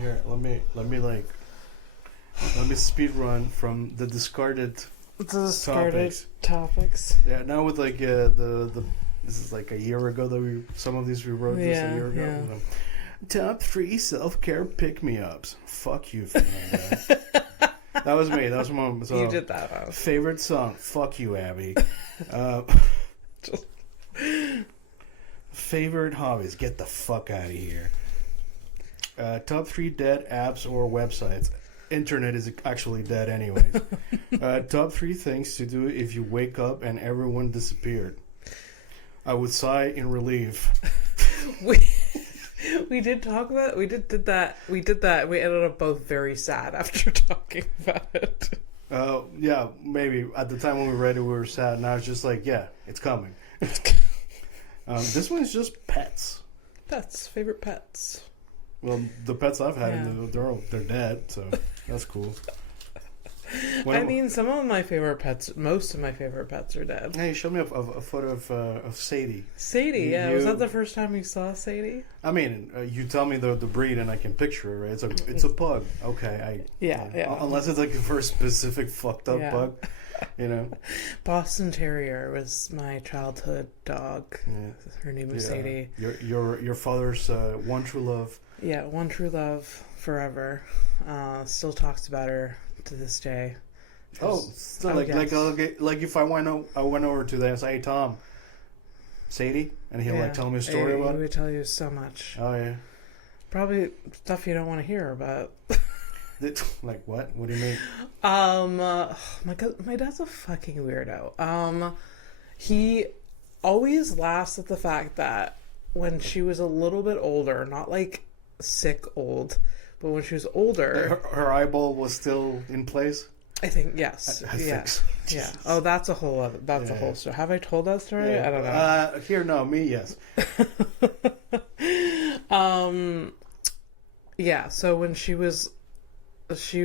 here. Let me speed run from the discarded topics. Yeah, now with like the this is like a year ago that some of these we wrote this a year ago. Yeah. Top 3 self-care pick-me-ups. Fuck you, Fernanda. That was me. That was my mom. So, you did that. Huh? Favorite song? Fuck you, Abby. Favorite hobbies? Get the fuck out of here. Top 3 dead apps or websites. Internet is actually dead anyways. Top 3 things to do if you wake up and everyone disappeared. I would sigh in relief. We did talk about we did that. We ended up both very sad after talking about it. Yeah, maybe at the time when we read it we were sad. Now it's just like, yeah, it's coming. This one's just pets. Favorite pets. Well, the pets I've had, they're dead, so that's cool. Some of my favorite pets, most of my favorite pets are dead. Hey, you showed me a photo of Sadie. Sadie, was that the first time you saw Sadie? I mean, you tell me the breed and I can picture it, right? It's a pug. Okay, unless it's like a very specific fucked up pug, you know. Boston Terrier was my childhood dog. Yeah. Her name was Sadie. Your father's one true love. Yeah, one true love forever. Still talks about her to this day. Like if I went over to them and say, "Hey Tom, Sadie," and he'll like tell me a story about it. He would tell you so much. Oh yeah, probably stuff you don't want to hear about. Like what? What do you mean? My dad's a fucking weirdo. He always laughs at the fact that when she was a little bit older, not like sick old, but when she was older, her eyeball was still in place. I think yes. I think so. Yeah. Oh, that's a whole other. That's a whole story. Have I told that story? I don't know. Here, no, me, yes. Yeah. So when she was, she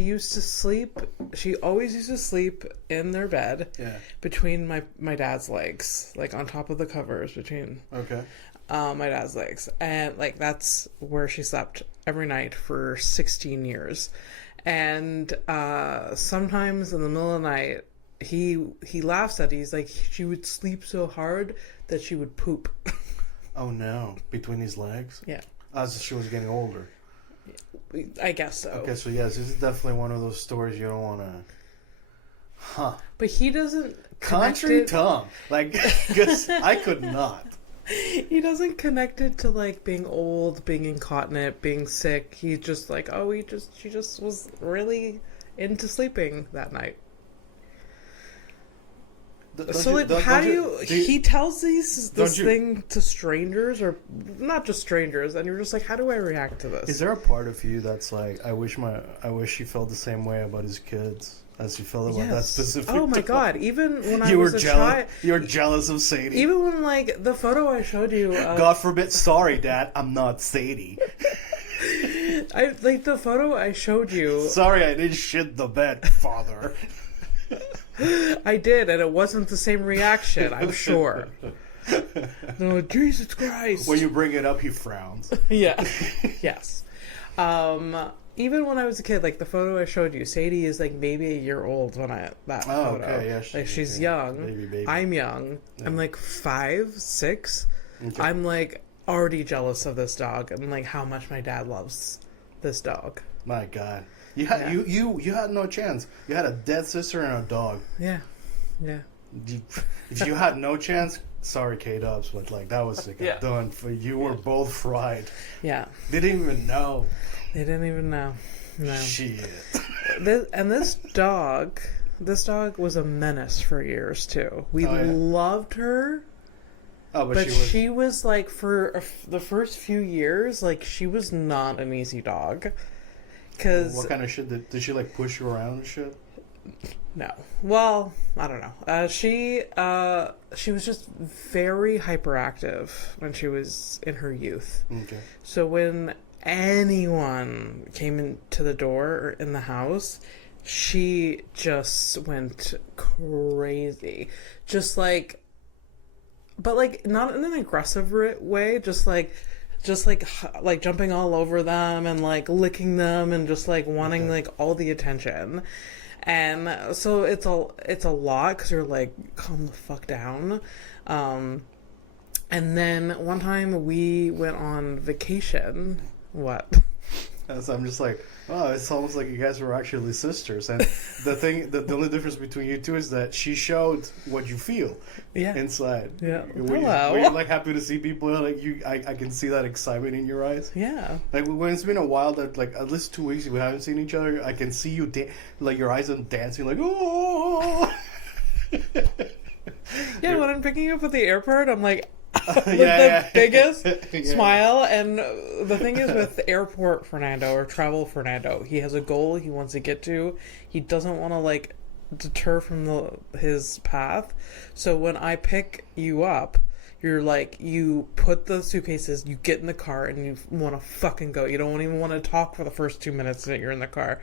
used to sleep. She always used to sleep in their bed. Yeah. Between my dad's legs, like on top of the covers between. Okay. My dad's legs, and like that's where she slept every night for 16 years. And sometimes in the middle of the night, he laughs at it. He's like, she would sleep so hard that she would poop. Oh no! Between his legs? Yeah. As she was getting older. I guess so. Okay, so yes, this is definitely one of those stories you don't want to. Huh? But he doesn't. Country Tom, like, because I could not. He doesn't connect it to like being old, being incontinent, being sick. He's just like, she just was really into sleeping that night. He tells this thing to strangers, or not just strangers, and you're just like, how do I react to this? Is there a part of you that's like, I wish he felt the same way about his kids as you felt about that specific Oh my god, even when you were jealous. You were jealous of Sadie. Even when like the photo I showed you God forbid, sorry Dad, I'm not Sadie. I like the photo I showed you. Sorry I didn't shit the bed, father. I did, and it wasn't the same reaction, I'm sure. No, Jesus Christ. When you bring it up, he frowns. Yeah. Yes. Even when I was a kid, like the photo I showed you, Sadie is like maybe a year old when photo. Okay, yeah. Like she's young. Baby. I'm young. Yeah. I'm like 5, 6. Okay. I'm like already jealous of this dog and like how much my dad loves this dog. My God. You had no chance. You had a dead sister and a dog. Yeah. Yeah. If you had no chance, sorry K-Dubs, but like that was like done for you. Were both fried. Yeah. They didn't even know. No. Shit. This dog was a menace for years too. We loved her. Oh, but she was like, for the first few years, like she was not an easy dog. Cause what kind of shit did she like push you around and shit? No. Well, I don't know. She was just very hyperactive when she was in her youth. Okay. So when anyone came into the door or in the house, she just went crazy. Just like, but like not in an aggressive way, just like just like jumping all over them and like licking them and just like wanting like all the attention. And so it's a lot because you're like, calm the fuck down. And then one time we went on vacation. What? So I'm just like, oh, it's almost like you guys were actually sisters. And the only difference between you two is that she showed what you feel inside. Yeah. Were you like happy to see people? Like I can see that excitement in your eyes. Yeah. Like when it's been a while that like at least 2 weeks we haven't seen each other, I can see you like your eyes are dancing like oh. Yeah, when I'm picking you up at the airport, I'm like. With the biggest smile. And the thing is with airport Fernando or travel Fernando, he has a goal he wants to get to. He doesn't want to like deter from his path. So when I pick you up, you're like, you put the suitcases, you get in the car, and you want to fucking go. You don't even want to talk for the first 2 minutes that you're in the car.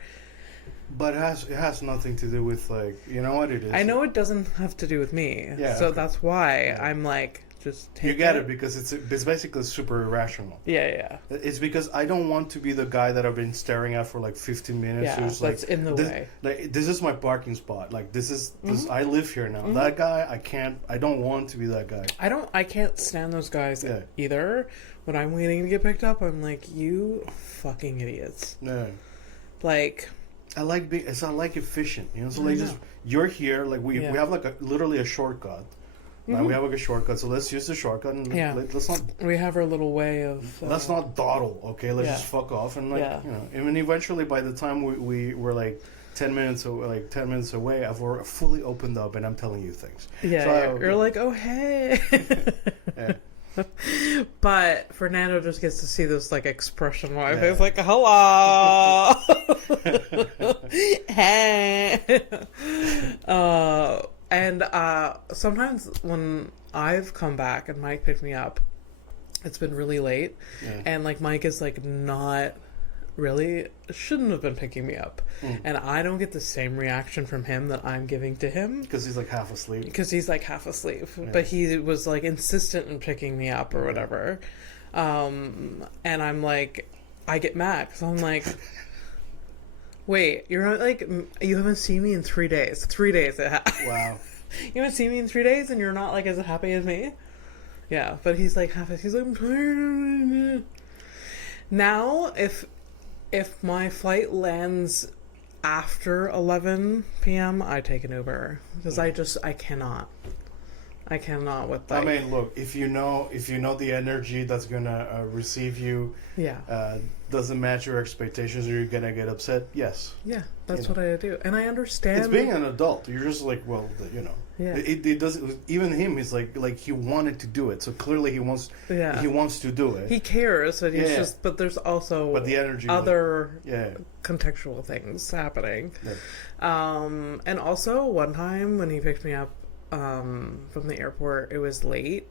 But it has nothing to do with like, you know what it is. I know it doesn't have to do with me. Yeah, so that's why I'm like, just take you get it because it's basically super irrational. Yeah. It's because I don't want to be the guy that I've been staring at for like 15 minutes. Yeah, who's that's like, in the way. Like this is my parking spot. Like this I live here now. That guy, I don't want to be that guy. I can't stand those guys either. When I'm waiting to get picked up, I'm like, you fucking idiots. Yeah. Like, I like efficient, you know. So like, just you're here. Like we have like literally a shortcut. We have like a shortcut, so let's use the shortcut and let's not. We have our little way of. Let's not dawdle, okay? Let's just fuck off and like you know. And then eventually, by the time we were like 10 minutes away, I've already fully opened up and I'm telling you things. Yeah, so you're like, oh hey. But Fernando just gets to see this like expression on my face, like hello, hey. And sometimes when I've come back and Mike picked me up, it's been really late, and like Mike is like not really shouldn't have been picking me up, and I don't get the same reaction from him that I'm giving to him because he's like half asleep. But he was like insistent in picking me up or whatever, and I'm like, I get mad because I'm like. Wait, you're not like, you haven't seen me in 3 days. 3 days. Wow. You haven't seen me in 3 days and you're not like as happy as me? Yeah, but he's like, I'm tired. Now, if my flight lands after 11 p.m., I take an Uber. Because I cannot. I cannot with like... I mean, look, if you know the energy that's gonna receive you, doesn't match your expectations, or you're gonna get upset. Yes. Yeah, that's what I do, and I understand. It's being an adult. You're just like, well, you know. Yeah. It doesn't. Even him, he's like he wanted to do it, so clearly he wants. Yeah. He wants to do it. He cares, but he's just. But there's also. But the energy. Other. Contextual things happening. Yeah. And also one time when he picked me up. From the airport, it was late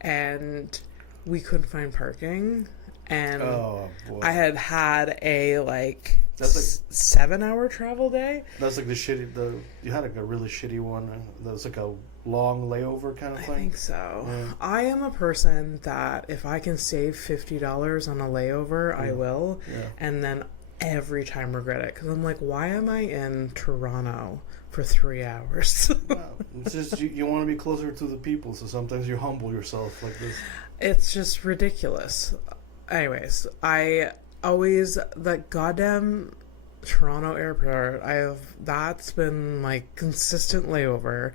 and we couldn't find parking, and I had a like that's like 7-hour travel day. That's like you had like a really shitty one that was like a long layover kind of thing. I think so. Yeah. I am a person that if I can save $50 on a layover, I will, and then every time regret it because I'm like, why am I in Toronto for 3 hours? Wow. It's just you want to be closer to the people, so sometimes you humble yourself like this. It's just ridiculous. Anyways, that goddamn Toronto airport, that's been like consistent layover,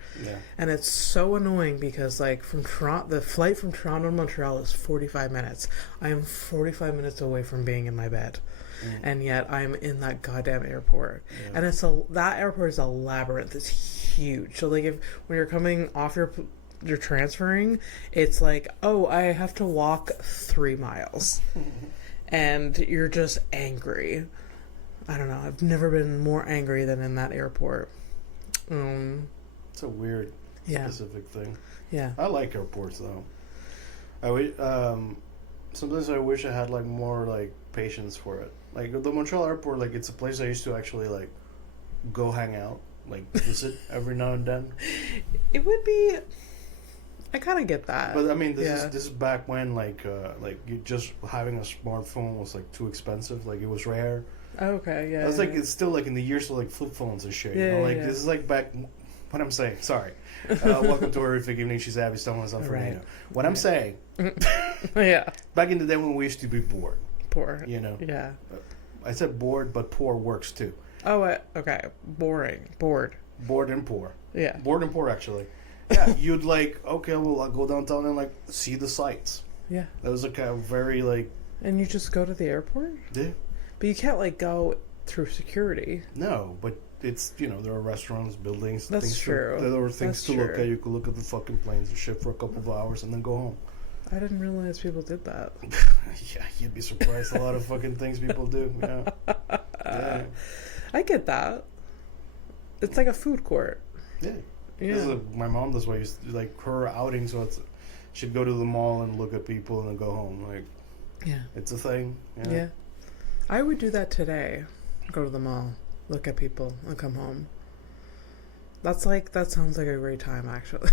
and it's so annoying because like the flight from Toronto to Montreal is 45 minutes. I am 45 minutes away from being in my bed. And yet I'm in that goddamn airport, and that airport is a labyrinth. It's huge. So like when you're coming off you're transferring, it's like, oh, I have to walk 3 miles, and you're just angry. I don't know. I've never been more angry than in that airport. It's a weird specific thing. Yeah, I like airports though. Sometimes I wish I had like more like patience for it. Like the Montreal airport, like it's a place I used to actually like go hang out, like visit every now and then. It would be. I kind of get that. But I mean, this is back when like you just having a smartphone was like too expensive. Like it was rare. Okay, yeah. It's like it's still like in the years of like flip phones and shit. Yeah, you know, like yeah. this is like back. What I'm saying, sorry. Welcome to Horrific Evening. She's Abby Stone. I'm Fernando. What I'm saying, yeah. back in the day when we used to be bored. Poor. You know. Yeah. I said bored, but poor works too. Oh, okay. Boring. Bored. Bored and poor. Yeah. Bored and poor, actually. Yeah, you'd like, okay, well, I'll go downtown and like see the sights. Yeah. That was like a very like. And you just go to the airport? Yeah. But you can't like go through security. No, but it's, you know, there are restaurants, buildings. That's things true. There are things That's to look true. at. You could look at the fucking planes and shit for a couple of hours and then go home. I didn't realize people did that. Yeah, you'd be surprised a lot of fucking things people do. Yeah. Yeah. I get that. It's like a food court. Yeah. Yeah. This is my mom does what used to, like her outing, so it's she'd go to the mall and look at people and then go home. Like, Yeah. it's a thing. Yeah. I would do that today. Go to the mall, look at people, and come home. That sounds like a great time, actually.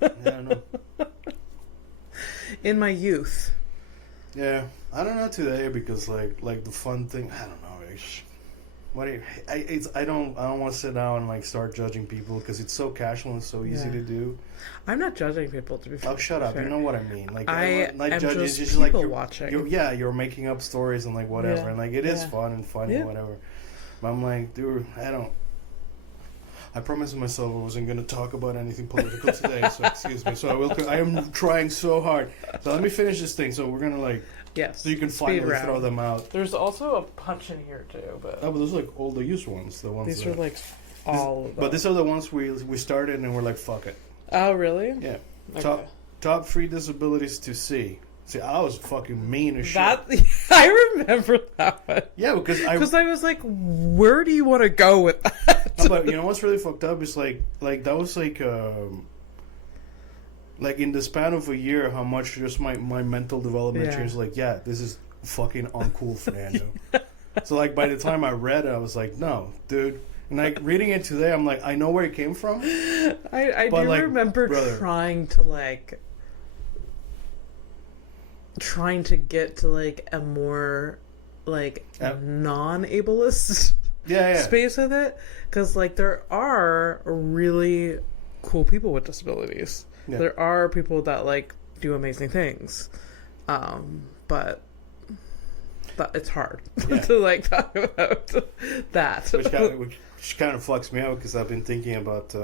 Yeah, I know. In my youth. Yeah, I don't know today because like the fun thing. I don't know. I don't want to sit down and like start judging people because it's so casual and so easy to do. I'm not judging people, to be fair. Oh, shut up! Fair. You know what I mean. Like I not am judging, just it's people like watching. you're making up stories and like whatever, Yeah. and like it is Yeah. fun and funny and whatever. But I'm like, dude, I promised myself I wasn't going to talk about anything political today, so excuse me. So I am trying so hard. So let me finish this thing. So we're gonna like. Yes. So you can Speed finally round. throw them out. There's also a punch in here too, but Oh, but those are like all the used ones. The ones. these that, are like all of them. But these are the ones we started and we're like, fuck it. Oh, really? Yeah. Okay. Top 3 disabilities to see. See, I was fucking mean as shit. That I remember that one. Yeah, because I was like, where do you want to go with that? No, but you know what's really fucked up is like that was like in the span of a year, how much just my mental development changed. Like, yeah, this is fucking uncool, Fernando. So like by the time I read it, I was like, no, dude. And like reading it today, I'm like, I know where it came from. I But, do like, remember brother. trying to get to like a more like non-ableist Yeah. space with it, because like there are really cool people with disabilities. Yeah. There are people that like do amazing things, but it's hard to like talk about that. Which kind of fucks me out because I've been thinking about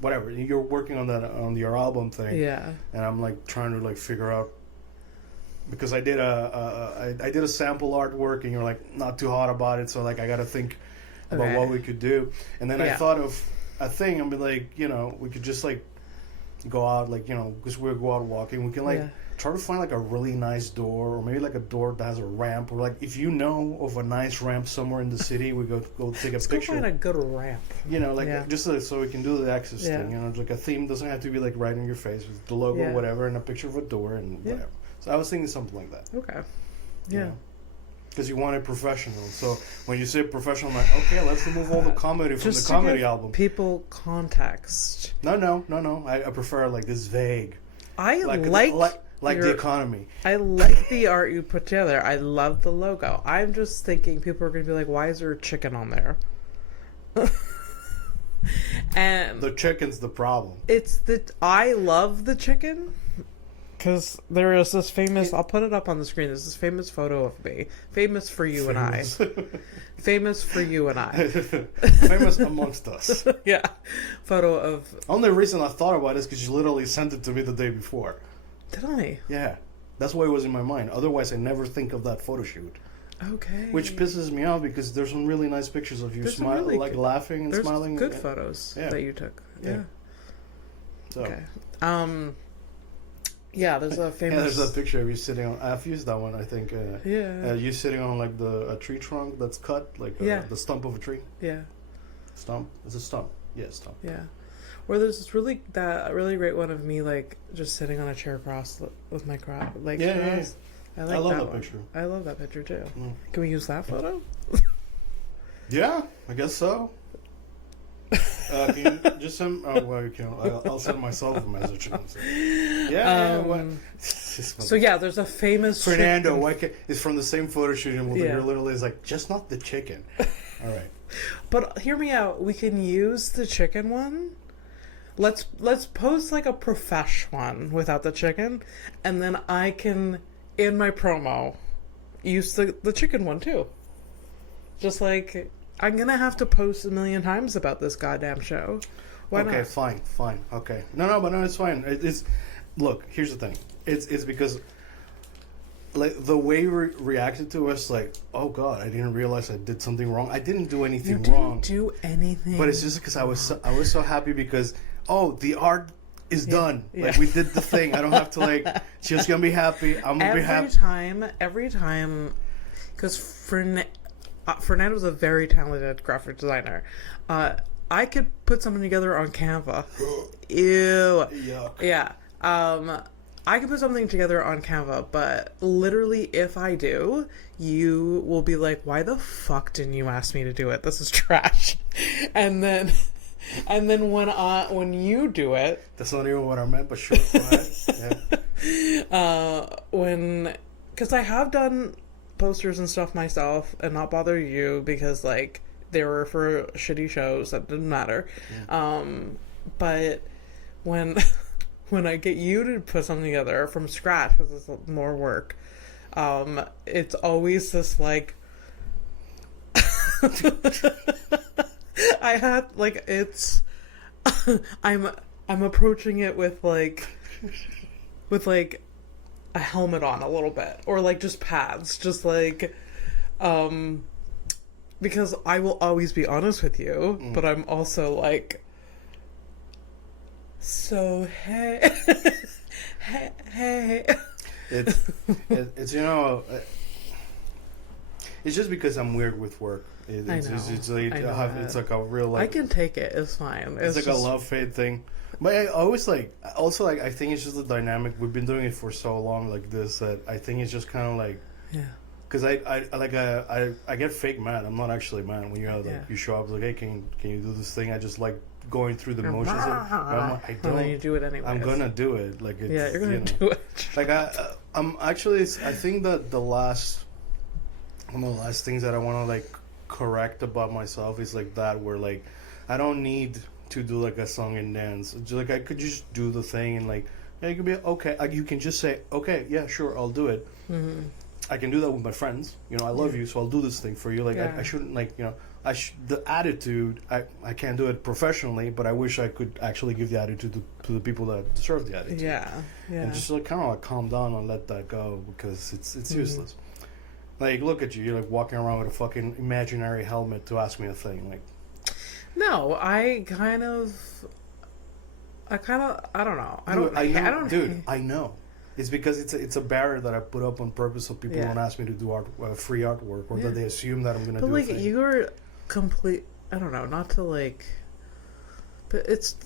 whatever you're working on that on your album thing, and I'm like trying to like figure out because I did a sample artwork and you're like not too hot about it, so like I got to think about what we could do, and then I thought of a thing and be like, you know, we could just like go out, like, you know, because we'll go out walking, we can like try to find like a really nice door, or maybe like a door that has a ramp, or like if you know of a nice ramp somewhere in the city, we go take a picture. Go find a good ramp. You know, like just so we can do the access thing. You know, like a theme doesn't have to be like right in your face with the logo, whatever, and a picture of a door and whatever. So I was thinking something like that. Okay. Yeah. Because you want it professional. So when you say professional, I'm like, okay, let's remove all the comedy from the comedy album. People context. No. I prefer like this vague. I like the economy. I like the art you put together. I love the logo. I'm just thinking people are going to be like, why is there a chicken on there? And the chicken's the problem. I love the chicken. Because there is this famous, I'll put it up on the screen, there's this famous photo of me. Famous for you and I. Famous for you and I. Famous amongst us. Yeah. Photo of... Only reason I thought about it is because you literally sent it to me the day before. Did I? Yeah. That's why it was in my mind. Otherwise, I never think of that photo shoot. Okay. Which pisses me off because there's some really nice pictures of you smiling, really like laughing and smiling. There's good photos that you took. Yeah. So. Okay. Yeah, there's a famous... Yeah, there's a picture of you sitting on... I've used that one, I think. You sitting on, like, a tree trunk that's cut, like the stump of a tree. Yeah. Stump? Is it stump? Yeah, stump. Yeah. Or there's this really great one of me, like, just sitting on a chair cross with my crop. Like, I love that picture. I love that picture, too. Mm. Can we use that photo? Yeah, I guess so. Can you just send? Oh, well, you can. I'll send myself a message. And say, yeah. What? So yeah, there's a famous Fernando. Why can't? It's from the same photo shoot, and Yeah. you're literally is like, just not the chicken. All right. But hear me out. We can use the chicken one. Let's post like a profesh one without the chicken, and then I can in my promo use the chicken one too. Just like I'm gonna have to post a million times about this goddamn show. Why okay, not? fine. Okay, but it's fine. It's look. Here's the thing. It's because like the way we reacted to us, like, oh god, I didn't realize I did something wrong. I didn't do anything wrong. Do anything. But it's just because I was so happy because the art is done. Yeah. Like we did the thing. I don't have to like. She's gonna be happy. I'm gonna be happy. Every time, because Fernando's a very talented graphic designer. I could put something together on Canva. Ew. Yuck. Yeah. I can put something together on Canva, but literally if I do, you will be like, why the fuck didn't you ask me to do it? This is trash. And then when you do it, That's not even what I meant, but sure, go ahead. Yeah. because I have done posters and stuff myself and not bother you because like they were for shitty shows that didn't matter. Yeah. But when I get you to put something together from scratch because it's more work, it's always this like I had like it's I'm approaching it with like a helmet on a little bit or like just pads, just like because I will always be honest with you, but I'm also like, so hey hey It's you know, it's just because I'm weird with work. It's like a real like I can take it. It's fine. It's like just a love-hate thing. But I always like also like I think it's just the dynamic. We've been doing it for so long like this that I think it's just kind of like because I get fake mad. I'm not actually mad when you show up like, hey, can you do this thing? I just like going through the motions. I don't. And then you do it anyway. I'm gonna do it. Like it's, you're gonna do it. Like I'm actually. I think that one of the last things that I want to like correct about myself is like that where like I don't need to do like a song and dance. Just, like I could just do the thing and like it could be okay. Like, you can just say okay, yeah, sure, I'll do it. Mm-hmm. I can do that with my friends. I love you, so I'll do this thing for you. Like I shouldn't like the attitude. I can't do it professionally, but I wish I could actually give the attitude to the people that deserve the attitude. Yeah. And just like kind of like calm down and let that go because it's useless. Like look at you, you're like walking around with a fucking imaginary helmet to ask me a thing. Like no, I kind of I don't know. I know. It's because it's a barrier that I put up on purpose so people don't ask me to do free artwork or that they assume that I'm going to do like a thing. you're complete. I don't know. Not to like, but it's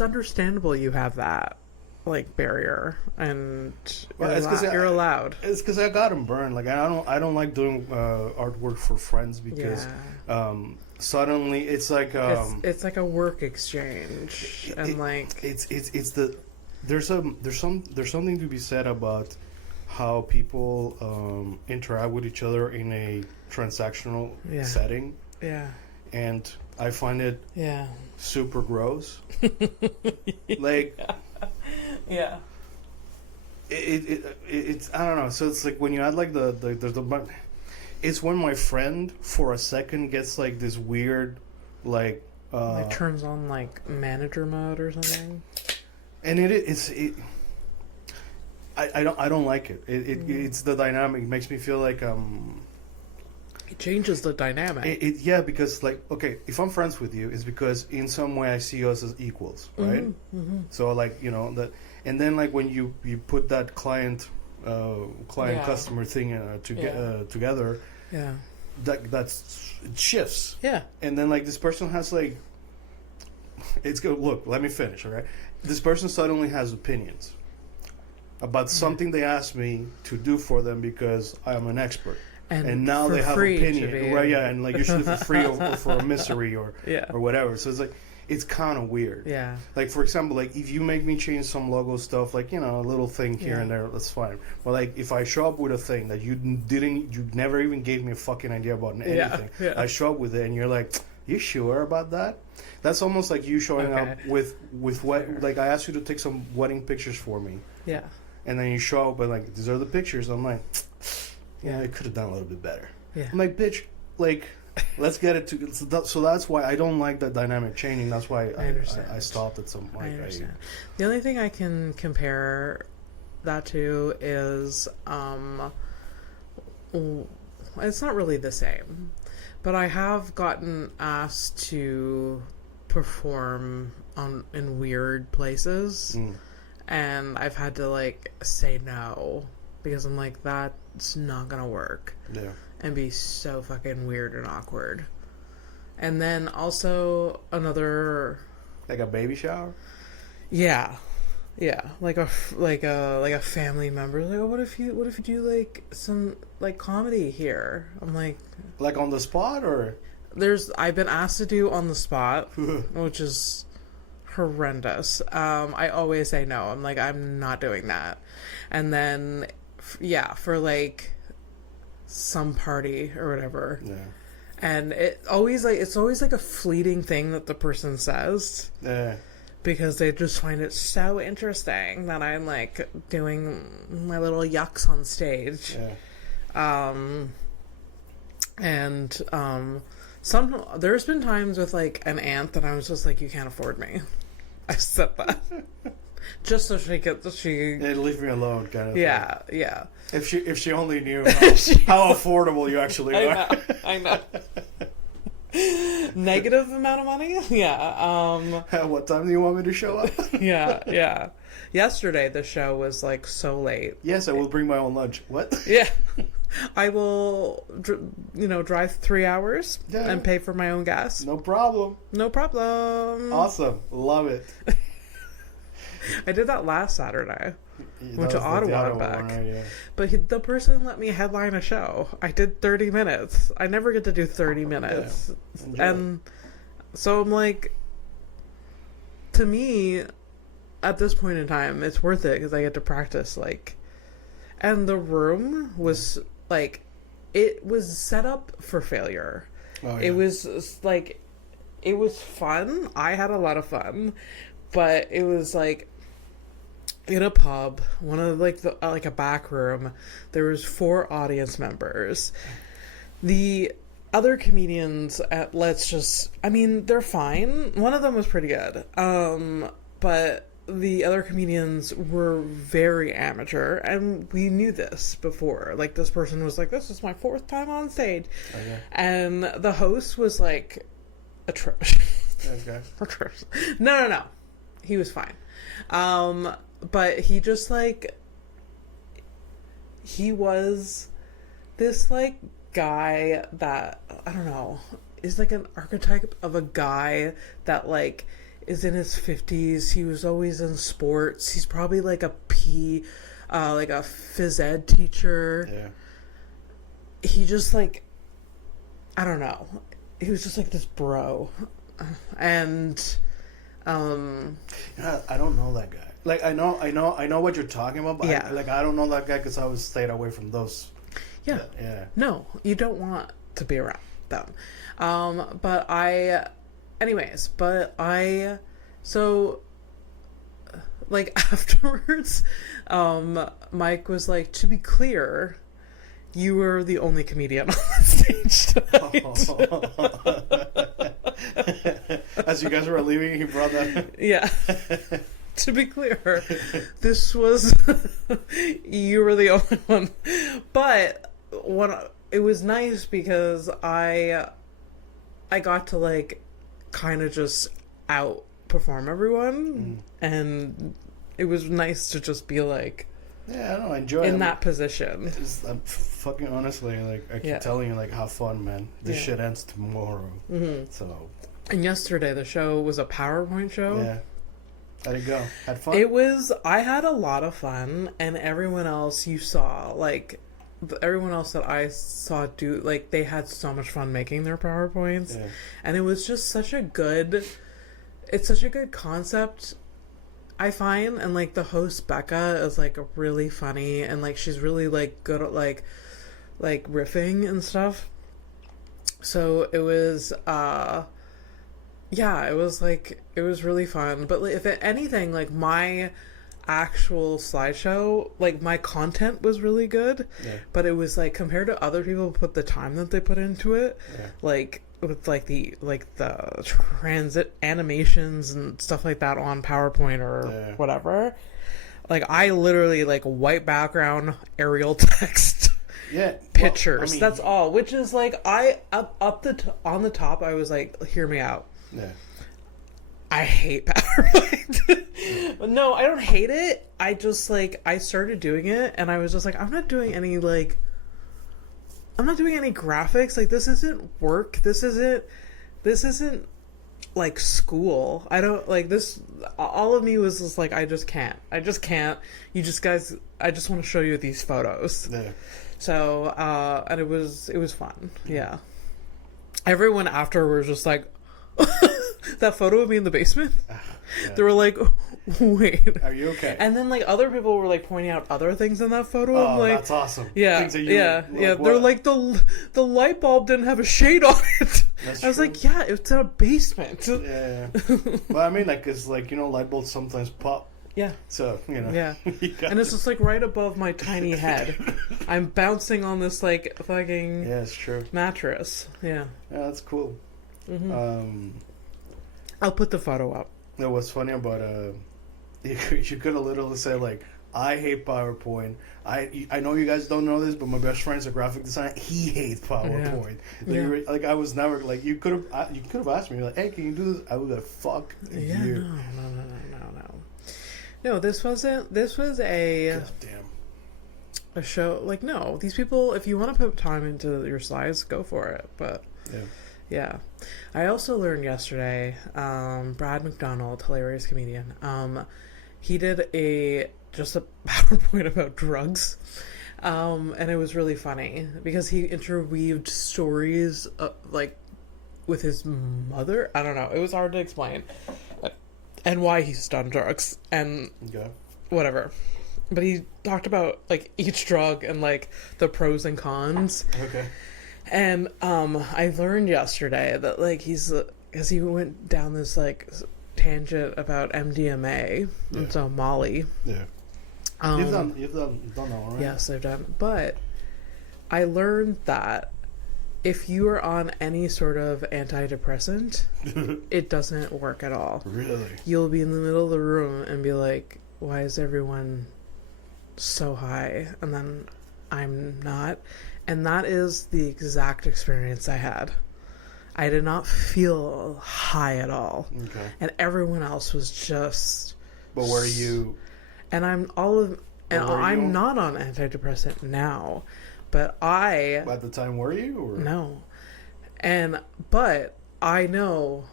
understandable you have that like barrier and you're allowed. It's because I got them burned. Like I don't like doing artwork for friends because suddenly it's like it's like a work exchange and there's something to be said about how people interact with each other in a transactional setting. Yeah. And I find it super gross. Like it's I don't know. So it's like when you add like the it's when my friend for a second gets like this weird like turns on like manager mode or something. And I don't like it. It's the dynamic. It makes me feel like it changes the dynamic. Because like okay, if I'm friends with you, it's because in some way I see us as equals, right? Mm-hmm. So like that, and then like when you put that client customer thing together, it shifts. Yeah. And then like this person has like, it's good. Look, let me finish. All right. This person suddenly has opinions about something they asked me to do for them because I am an expert. And now they have opinion. Right, yeah, and like usually for free or for a misery or whatever. So it's like it's kind of weird. Yeah. Like, for example, like, if you make me change some logo stuff, like, you know, a little thing here and there, that's fine. But, like, if I show up with a thing that you never even gave me a fucking idea about anything, I show up with it and you're like, you sure about that? That's almost like you showing up with what, like, I asked you to take some wedding pictures for me. Yeah. And then you show up and, like, these are the pictures. I'm like, yeah, I could have done a little bit better. Yeah. I'm like, bitch, like... Let's get it to so that's why I don't like that dynamic changing. That's why I stopped at some point. I understand. The only thing I can compare that to is it's not really the same, but I have gotten asked to perform in weird places, and I've had to like say no because I'm like, that's not gonna work. Yeah. And be so fucking weird and awkward. And then also another... Like a baby shower? Yeah. Yeah. Like a family member. Like, oh, what if you do like some like comedy here? I'm like... Like on the spot or? I've been asked to do on the spot, which is horrendous. I always say no. I'm like, I'm not doing that. And then, for like... some party or whatever, and it's always like a fleeting thing that the person says, because they just find it so interesting that I'm like doing my little yucks on stage, there's been times with like an aunt that I was just like, you can't afford me. I said that. Just so she leave me alone, kind of thing. Yeah. If she only knew how affordable you actually are. I know. Negative amount of money? Yeah. What time do you want me to show up? Yeah. Yesterday the show was like so late. Yes, I will bring my own lunch. What? Yeah. I will, drive 3 hours and pay for my own gas. No problem. Awesome. Love it. I did that last Saturday. Went to Ottawa and back. One, right? But the person let me headline a show. I did 30 minutes. I never get to do 30 minutes. And so I'm like, to me, at this point in time, it's worth it because I get to practice. Like, and the room was like, it was set up for failure. Oh, yeah. It was like, it was fun. I had a lot of fun. But it was like in a pub, one of like a back room. There was 4 audience members. The other comedians they're fine. One of them was pretty good. But the other comedians were very amateur, and we knew this before. Like, this person was like, "This is my 4th time on stage," and the host was like atrocious. Okay. No. He was fine. But he just like, he was this like guy that, I don't know, is like an archetype of a guy that like is in his 50s. He was always in sports. He's probably like a like a phys ed teacher. Yeah. He just like, I don't know. He was just like this bro. And I don't know that guy. Like, I know what you're talking about, but I don't know that guy because I was stayed away from those. Yeah. No, you don't want to be around them. So like afterwards, Mike was like, to be clear, you were the only comedian on the stage tonight. As you guys were leaving, he brought that. Yeah. To be clear, this was you were the only one. But it was nice because I got to like kind of just outperform everyone, and it was nice to just be like, yeah, I don't enjoy in that position. I'm fucking honestly, like, I keep telling you, like, have fun, man. This shit ends tomorrow. Mm-hmm. So. And yesterday the show was a PowerPoint show. Yeah. How'd it go? Had fun? I had a lot of fun, and everyone else you saw, like, everyone else that I saw do, like, they had so much fun making their PowerPoints. Yeah. And it was just such a good it's such a good concept, I find, and like the host Becca is like really funny, and like she's really like good at like riffing and stuff. So it was yeah, it was really fun. But like, if anything, like my actual slideshow, like my content was really good, but it was like compared to other people who put the time that they put into it, like with like the transit animations and stuff like that on PowerPoint or whatever, like I literally like white background Arial text pictures, I mean, that's all, which is like I on the top I was like, hear me out, I hate PowerPoint. No, I don't hate it. I just like I started doing it and I was just like, I'm not doing any graphics. Like this isn't work. This isn't like school. I don't like this. All of me was just like, I just can't. You just guys, I just want to show you these photos. Yeah. So, and it was fun. Yeah. Everyone afterwards was just like, that photo of me in the basement. They were like, wait, are you okay? And then like other people were like pointing out other things in that photo. Oh, I'm like, that's awesome. Yeah, they're like the light bulb didn't have a shade on it. I was like, yeah, it's in a basement. Yeah. Well, I mean, like, it's like, you know, light bulbs sometimes pop. Yeah. So, you know. Yeah. And it's just like right above my tiny head. I'm bouncing on this like fucking it's true. mattress. Yeah. Yeah, that's cool. Mm-hmm. I'll put the photo up. No, what's funny about you could have literally said like, I hate PowerPoint. I know you guys don't know this, but my best friend's a graphic designer. He hates PowerPoint. Like I was never like, you could have asked me like, hey, can you do this? I would have fuck you. No. No, this was a show. Like, no, these people, if you want to put time into your slides, go for it. But yeah. I also learned yesterday, Brad McDonald, hilarious comedian, he did just a PowerPoint about drugs, and it was really funny because he interweaved stories like with his mother. I don't know, it was hard to explain, and why he's done drugs and whatever. But he talked about like each drug and like the pros and cons. Okay. And I learned yesterday that like because he went down this like tangent about MDMA and so Molly. Yeah. You've done that one, right? Yes, I've done. But I learned that if you are on any sort of antidepressant, it doesn't work at all. Really? You'll be in the middle of the room and be like, why is everyone so high? And then I'm not. And that is the exact experience I had. I did not feel high at all. Okay. And everyone else was just... But were you... And I'm not on antidepressant now. But At the time, were you? Or? No. But I know...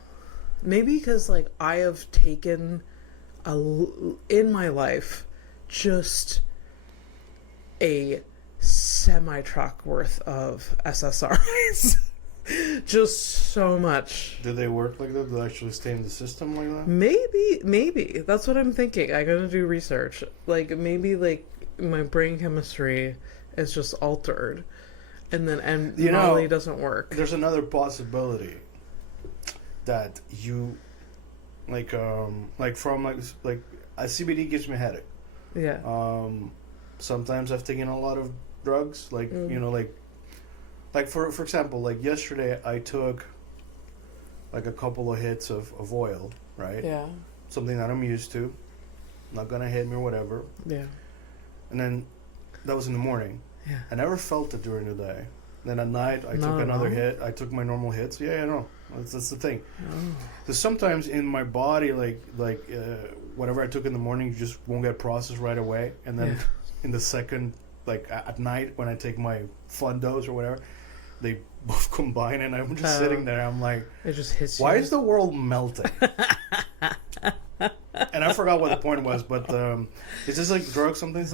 Maybe because, like, I have taken in my life just a semi-truck worth of SSRIs. Just so much. Did they work like that? Did they actually stay in the system like that? Maybe. That's what I'm thinking. I gotta do research. Like, maybe, like, my brain chemistry is just altered. And then Molly doesn't work. There's another possibility that you, like from a CBD gives me a headache. Yeah. Sometimes I've taken a lot of drugs, like you know, like for example, like yesterday I took like a couple of hits of oil, right? Yeah. Something that I'm used to, not gonna hit me or whatever. Yeah. And then that was in the morning. Yeah. I never felt it during the day. Then at night I took another hit. I took my normal hits. Yeah, I know. That's the thing. So sometimes in my body, whatever I took in the morning just won't get processed right away, and then in the second, like at night when I take my fun dose or whatever, they both combine, and I'm just sitting there. I'm like, it just hits you. Why is the world melting? And I forgot what the point was, but it's just like drugs. Sometimes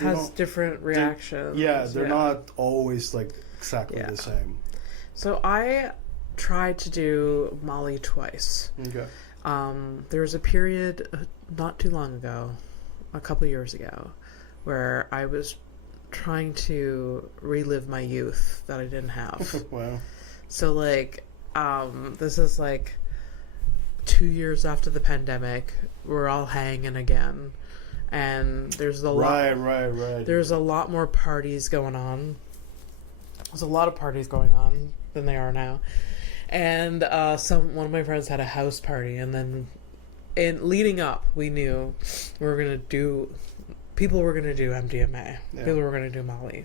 has different reactions. They're not always like exactly the same. So I tried to do Molly twice. Okay. There was a period not too long ago, a couple years ago, where I was trying to relive my youth that I didn't have. Wow. So, like, this is like 2 years after the pandemic. We're all hanging again, and there's a lot. Right. There's a lot more parties going on. There's a lot of parties going on than they are now, and one of my friends had a house party, and then leading up, we knew people were gonna do MDMA. Yeah. People were gonna do Molly,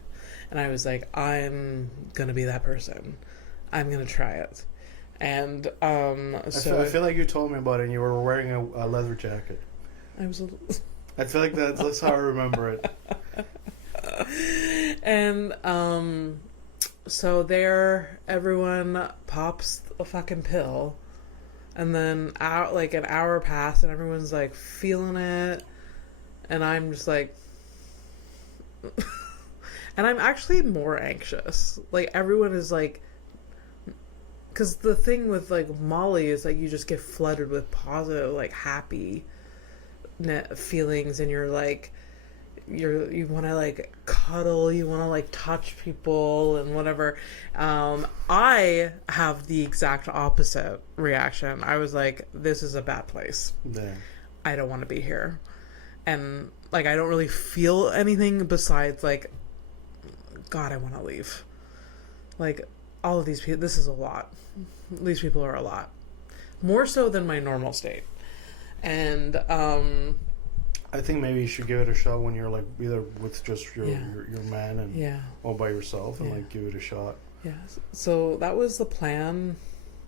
and I was like, I'm gonna be that person. I'm gonna try it. And I feel like you told me about it and you were wearing a leather jacket. I was I feel like that's how I remember it. And so there everyone pops a fucking pill, and then like an hour passed and everyone's like feeling it, and I'm just like and I'm actually more anxious. Like, everyone is like, because the thing with, like, Molly is, like, you just get flooded with positive, like, happy feelings, and you're, like, you want to, like, cuddle, you want to, like, touch people and whatever. I have the exact opposite reaction. I was like, this is a bad place. Yeah. I don't want to be here. And, like, I don't really feel anything besides, like, God, I want to leave. Like, all of these people, this is a lot. These people are a lot. More so than my normal state. And, I think maybe you should give it a shot when you're, like, either with just your man and all by yourself, and, like, give it a shot. Yeah. So that was the plan,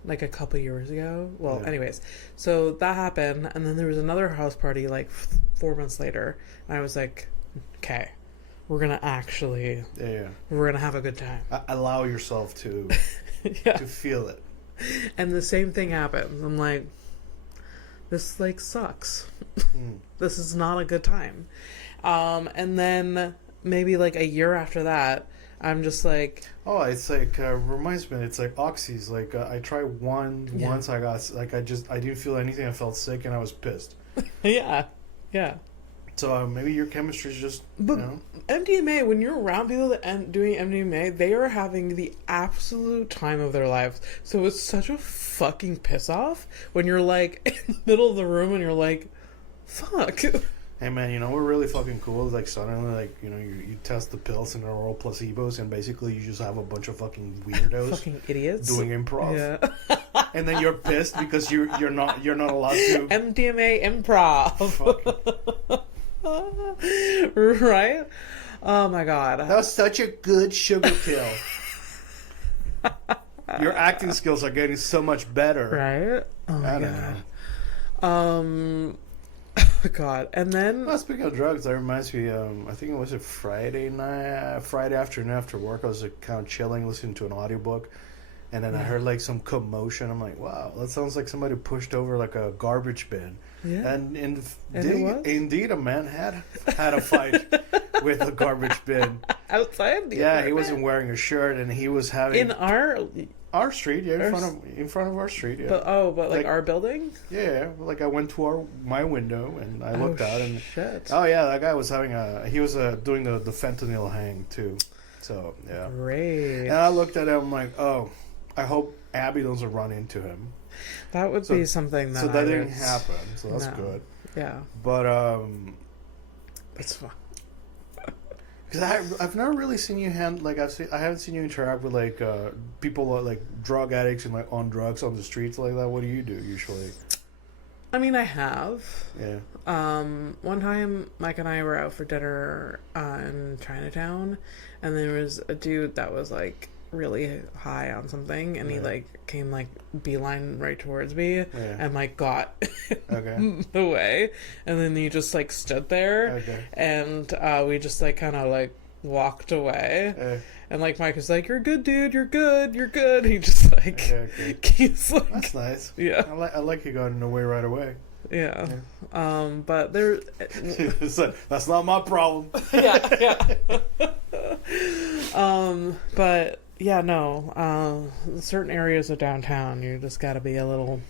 like, a couple years ago. Well, anyways. So that happened, and then there was another house party, like, 4 months later. And I was like, okay, we're going to actually... Yeah. We're going to have a good time. Allow yourself to... to feel it. And the same thing happens. I'm like, this, like, sucks. This is not a good time. And then maybe, like, a year after that, I'm just like... Oh, it's like, reminds me, it's like oxys. Like, I tried once, I got, like, I didn't feel anything, I felt sick, and I was pissed. Yeah. So maybe your chemistry is just, but MDMA, when you're around people that doing MDMA, they are having the absolute time of their lives. So it's such a fucking piss off when you're, like, in the middle of the room and you're like, fuck. Hey man, you know what really fucking cool is, like, suddenly, like, you know, you test the pills and they're all placebos, and basically you just have a bunch of fucking weirdos, fucking idiots doing improv. Yeah. And then you're pissed because you're not allowed to MDMA improv. Fuck. Right? Oh my god. That was such a good sugar pill. Your acting skills are getting so much better. Right? Oh my god. God. And then... Well, speaking of drugs, that reminds me, I think it was a Friday afternoon after work. I was, like, kind of chilling, listening to an audiobook. And then I heard, like, some commotion. I'm like, wow, that sounds like somebody pushed over, like, a garbage bin. Yeah. And indeed, a man had a fight with a garbage bin. Outside the apartment? He wasn't wearing a shirt, and he was having... In our street, in front of our street, yeah. But like our building? Yeah, like, I went to my window, and I looked out, and... Shit. Oh, yeah, that guy was having he was doing the fentanyl hang, too. So, yeah. Great. And I looked at him, I'm like, oh... I hope Abby doesn't run into him. That would be something that... So that didn't happen, so that's good. Yeah. But, that's fun. Because I've never really seen you I haven't seen you interact with, like, people, like, drug addicts and, like, on drugs on the streets like that. What do you do, usually? I mean, I have. Yeah. One time, Mike and I were out for dinner in Chinatown, and there was a dude that was, like, really high on something, and he, like, came, like, beeline right towards me, and, like, got the way, and then he just, like, stood there, and we just, like, kind of, like, walked away, and, like, Mike was like, you're good, dude, you're good, he just, like, keeps, like... That's nice. Yeah. I like you going away right away. Yeah. But there... That's not my problem. Yeah. But... Yeah, no. Certain areas of downtown, you just got to be a little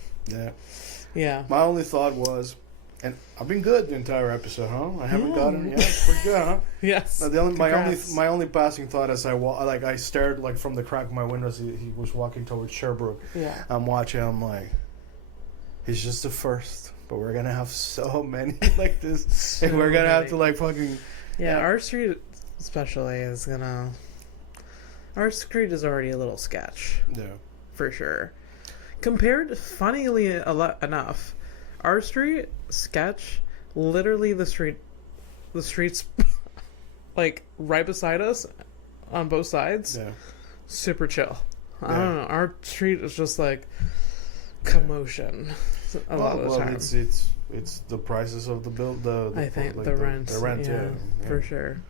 Yeah. My only thought was, and I've been good the entire episode, huh? I haven't gotten it yet. Pretty good, huh? Yes. My only passing thought as I stared like from the crack of my windows. He was walking towards Sherbrooke. Yeah. I'm watching. I'm like, he's just the first, but we're gonna have so many like this, and we're gonna have to like fucking. Yeah, our street especially is gonna. Our street is already a little sketch. Yeah. For sure. Compared, funnily enough, our street sketch, literally the streets, like right beside us, on both sides, super chill. I don't know. Our street is just like commotion a lot of the time. It's the prices of the I think like the rent, yeah, for sure.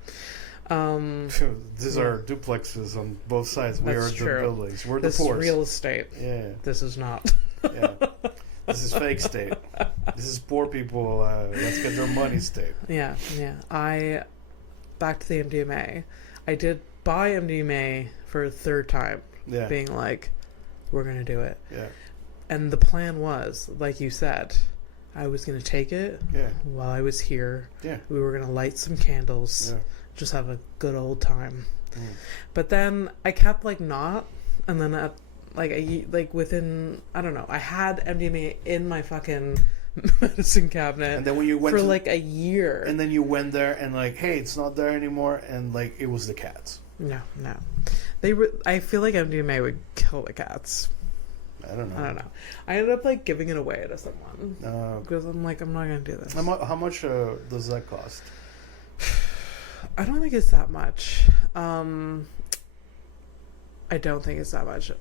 These are duplexes on both sides. We are the buildings. We're this the poor. This is real estate. Yeah. This is not. Yeah. This is fake state. This is poor people. Let's get their money state. Yeah, yeah. Back to the MDMA. I did buy MDMA for a third time. Yeah. Being like, we're gonna do it. Yeah. And the plan was, like you said, I was gonna take it. Yeah. While I was here. Yeah. We were gonna light some candles. Yeah. Just have a good old time. But then I kept like not, and then within, I don't know, I had MDMA in my fucking medicine cabinet, and then when you went for like a year, and then you went there and like, hey, it's not there anymore, and like it was the cats. No, I feel like MDMA would kill the cats. I don't know. I ended up like giving it away to someone because I'm like, I'm not gonna do this. How much does that cost? I don't think it's that much. I don't think it's that much.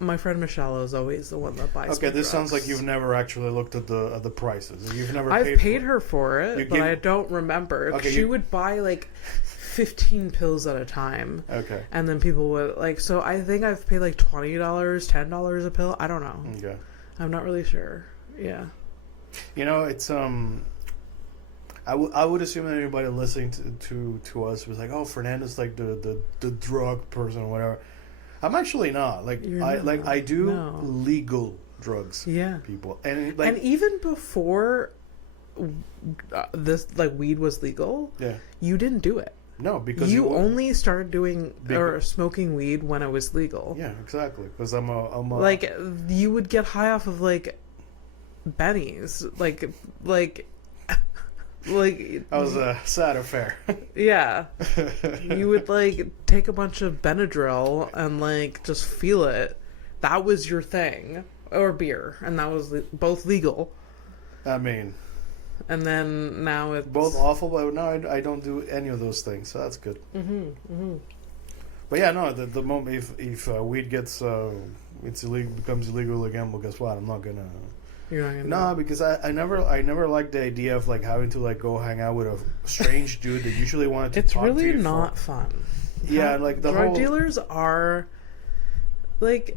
My friend Michelle is always the one that buys. Okay, this drugs. sounds like you've never actually looked at the prices. You've never. I've paid her for it, but I don't remember. Okay, she would buy like 15 pills at a time. Okay. And then people would like. So I think I've paid like $20, $10 a pill. I don't know. Okay. I'm not really sure. Yeah. You know, it's I would assume that anybody listening to us was like, oh, Fernando's like the drug person or whatever. I'm actually not. Like I do legal drugs. Yeah. People and even before this like weed was legal. Yeah. You didn't do it. No, because you only started doing or smoking weed when it was legal. Yeah, exactly. Because I'm a like you would get high off of like bennies, like. Like that was a sad affair. Yeah. You would like take a bunch of Benadryl and like just feel it. That was your thing. Or beer. And that was both legal. I mean. And then now it's both awful, but now I don't do any of those things, so that's good. But yeah, no, the moment if weed gets it's illegal, becomes illegal again, well, guess what? I'm not gonna. You're not gonna. No, because I never liked the idea of like having to like go hang out with a strange dude that usually wanted to. It's talk really to you not fun. Yeah, like the drug dealers are like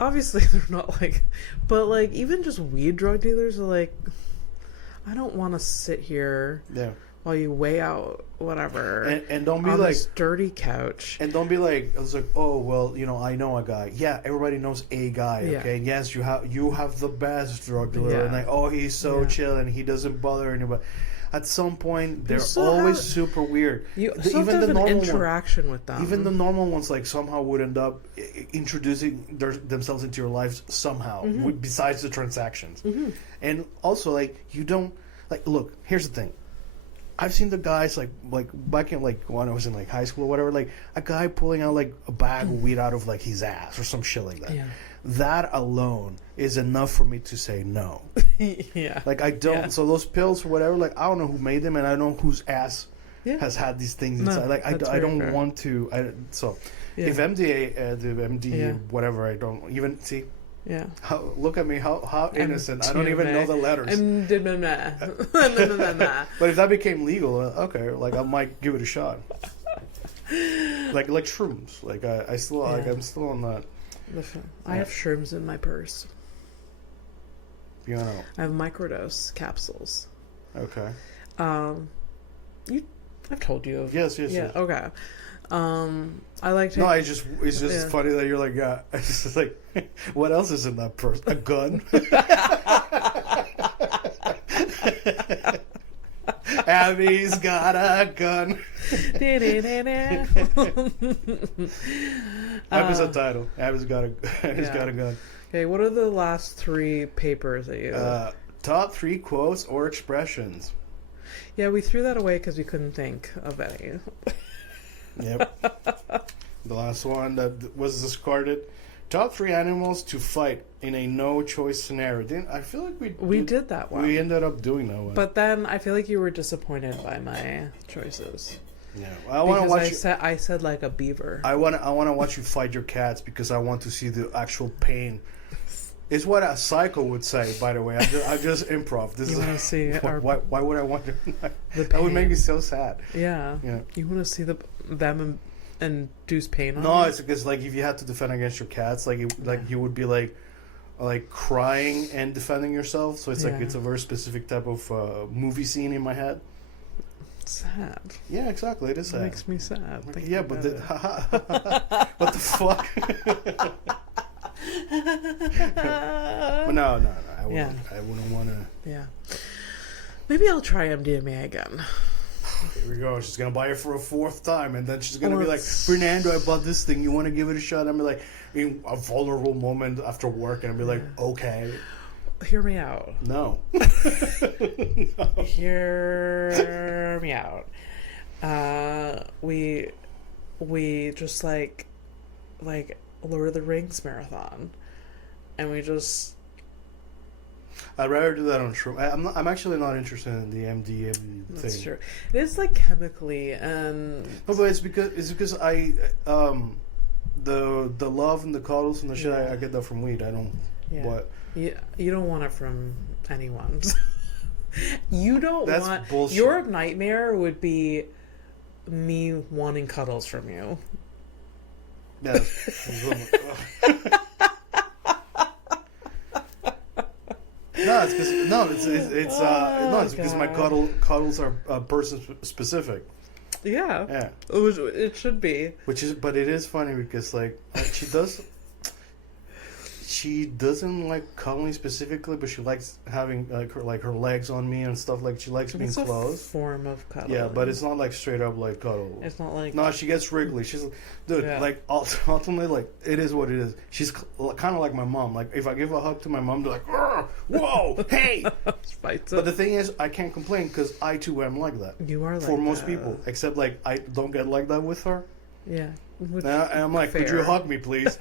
obviously they're not like, but like even just weed drug dealers are like, I don't want to sit here. Yeah. While you weigh out whatever, and don't be on like this dirty couch, and don't be like, I was like, oh well, you know, I know a guy. Yeah, everybody knows a guy. Okay, and yes, you have the best drug dealer, and like, oh, he's so chill and he doesn't bother anybody. At some point, they're always super weird. You even the normal interaction with them. Even the normal ones, like somehow would end up introducing themselves into your life somehow, besides the transactions. And also, like, you don't like. Look, here's the thing. I've seen the guys like back in like when I was in like high school or whatever, like a guy pulling out like a bag of weed out of like his ass or some shit like that. Yeah. That alone is enough for me to say no. Yeah. Like I don't. Yeah. So those pills or whatever, like I don't know who made them and I don't know whose ass has had these things inside. Like I don't want to. If MDA, the MD whatever, I don't even see. Yeah. Look at me, how innocent. I don't even know the letters. But if that became legal, okay, like I might give it a shot. like shrooms. Like I still like I'm still on that. Listen, I have shrooms in my purse. You know. I have microdose capsules. Okay. I've told you. Yes. Okay. I like to. No, it's just funny that you're like, yeah. It's just like, what else is in that purse? A gun. Abby's got a gun. Episode title. Abby's got a gun. Okay, what are the last 3 papers that you... top 3 quotes or expressions. Yeah, we threw that away because we couldn't think of any. Yep. The last one that was discarded. Top 3 animals to fight in a no-choice scenario. I feel like we did that one. We ended up doing that one. But then I feel like you were disappointed by my choices. Yeah, I want to watch. I said like a beaver. I want to watch you fight your cats because I want to see the actual pain. It's what a psycho would say, by the way. I just improv. This you want to see why would I want to? That would make me so sad. Yeah. You want to see them induce pain on No, you? it's because like if you had to defend against your cats, you would be like crying and defending yourself. So it's like it's a very specific type of movie scene in my head. Sad. Yeah, exactly. It is sad. It makes me sad. Yeah, but what the fuck? But no. I wouldn't want to. Yeah. Maybe I'll try MDMA again. Here we go. She's gonna buy it for a 4th time, and then she's gonna be like, "Fernando, I bought this thing. You want to give it a shot?" I'm like, in a vulnerable moment after work, and I'll be like, "Okay." Hear me out. No. No. Hear me out. We just like Lord of the Rings marathon, and we just. I'd rather do that on shroom. I'm actually not interested in the MDMA thing. That's true. It is like chemically and. No, but it's because I the love and the cuddles and the shit I get that from weed. I don't. Yeah. What? You don't want it from anyone. You don't That's want bullshit. Your nightmare would be me wanting cuddles from you. Yeah. It's because my cuddles are person specific. Yeah. It should be. But it is funny because she doesn't like cuddling specifically, but she likes having her legs on me and stuff. Like she likes being close. It's a form of cuddle. Yeah, but it's not like straight up like cuddle. It's not like. No, she gets wriggly. She's like ultimately like it is what it is. She's kind of like my mom. Like if I give a hug to my mom, they're like, "Whoa, hey!" But the thing is, I can't complain because I too am like that. You are like for most people, except like I don't get like that with her. Yeah. And I'm like, could you hug me, please?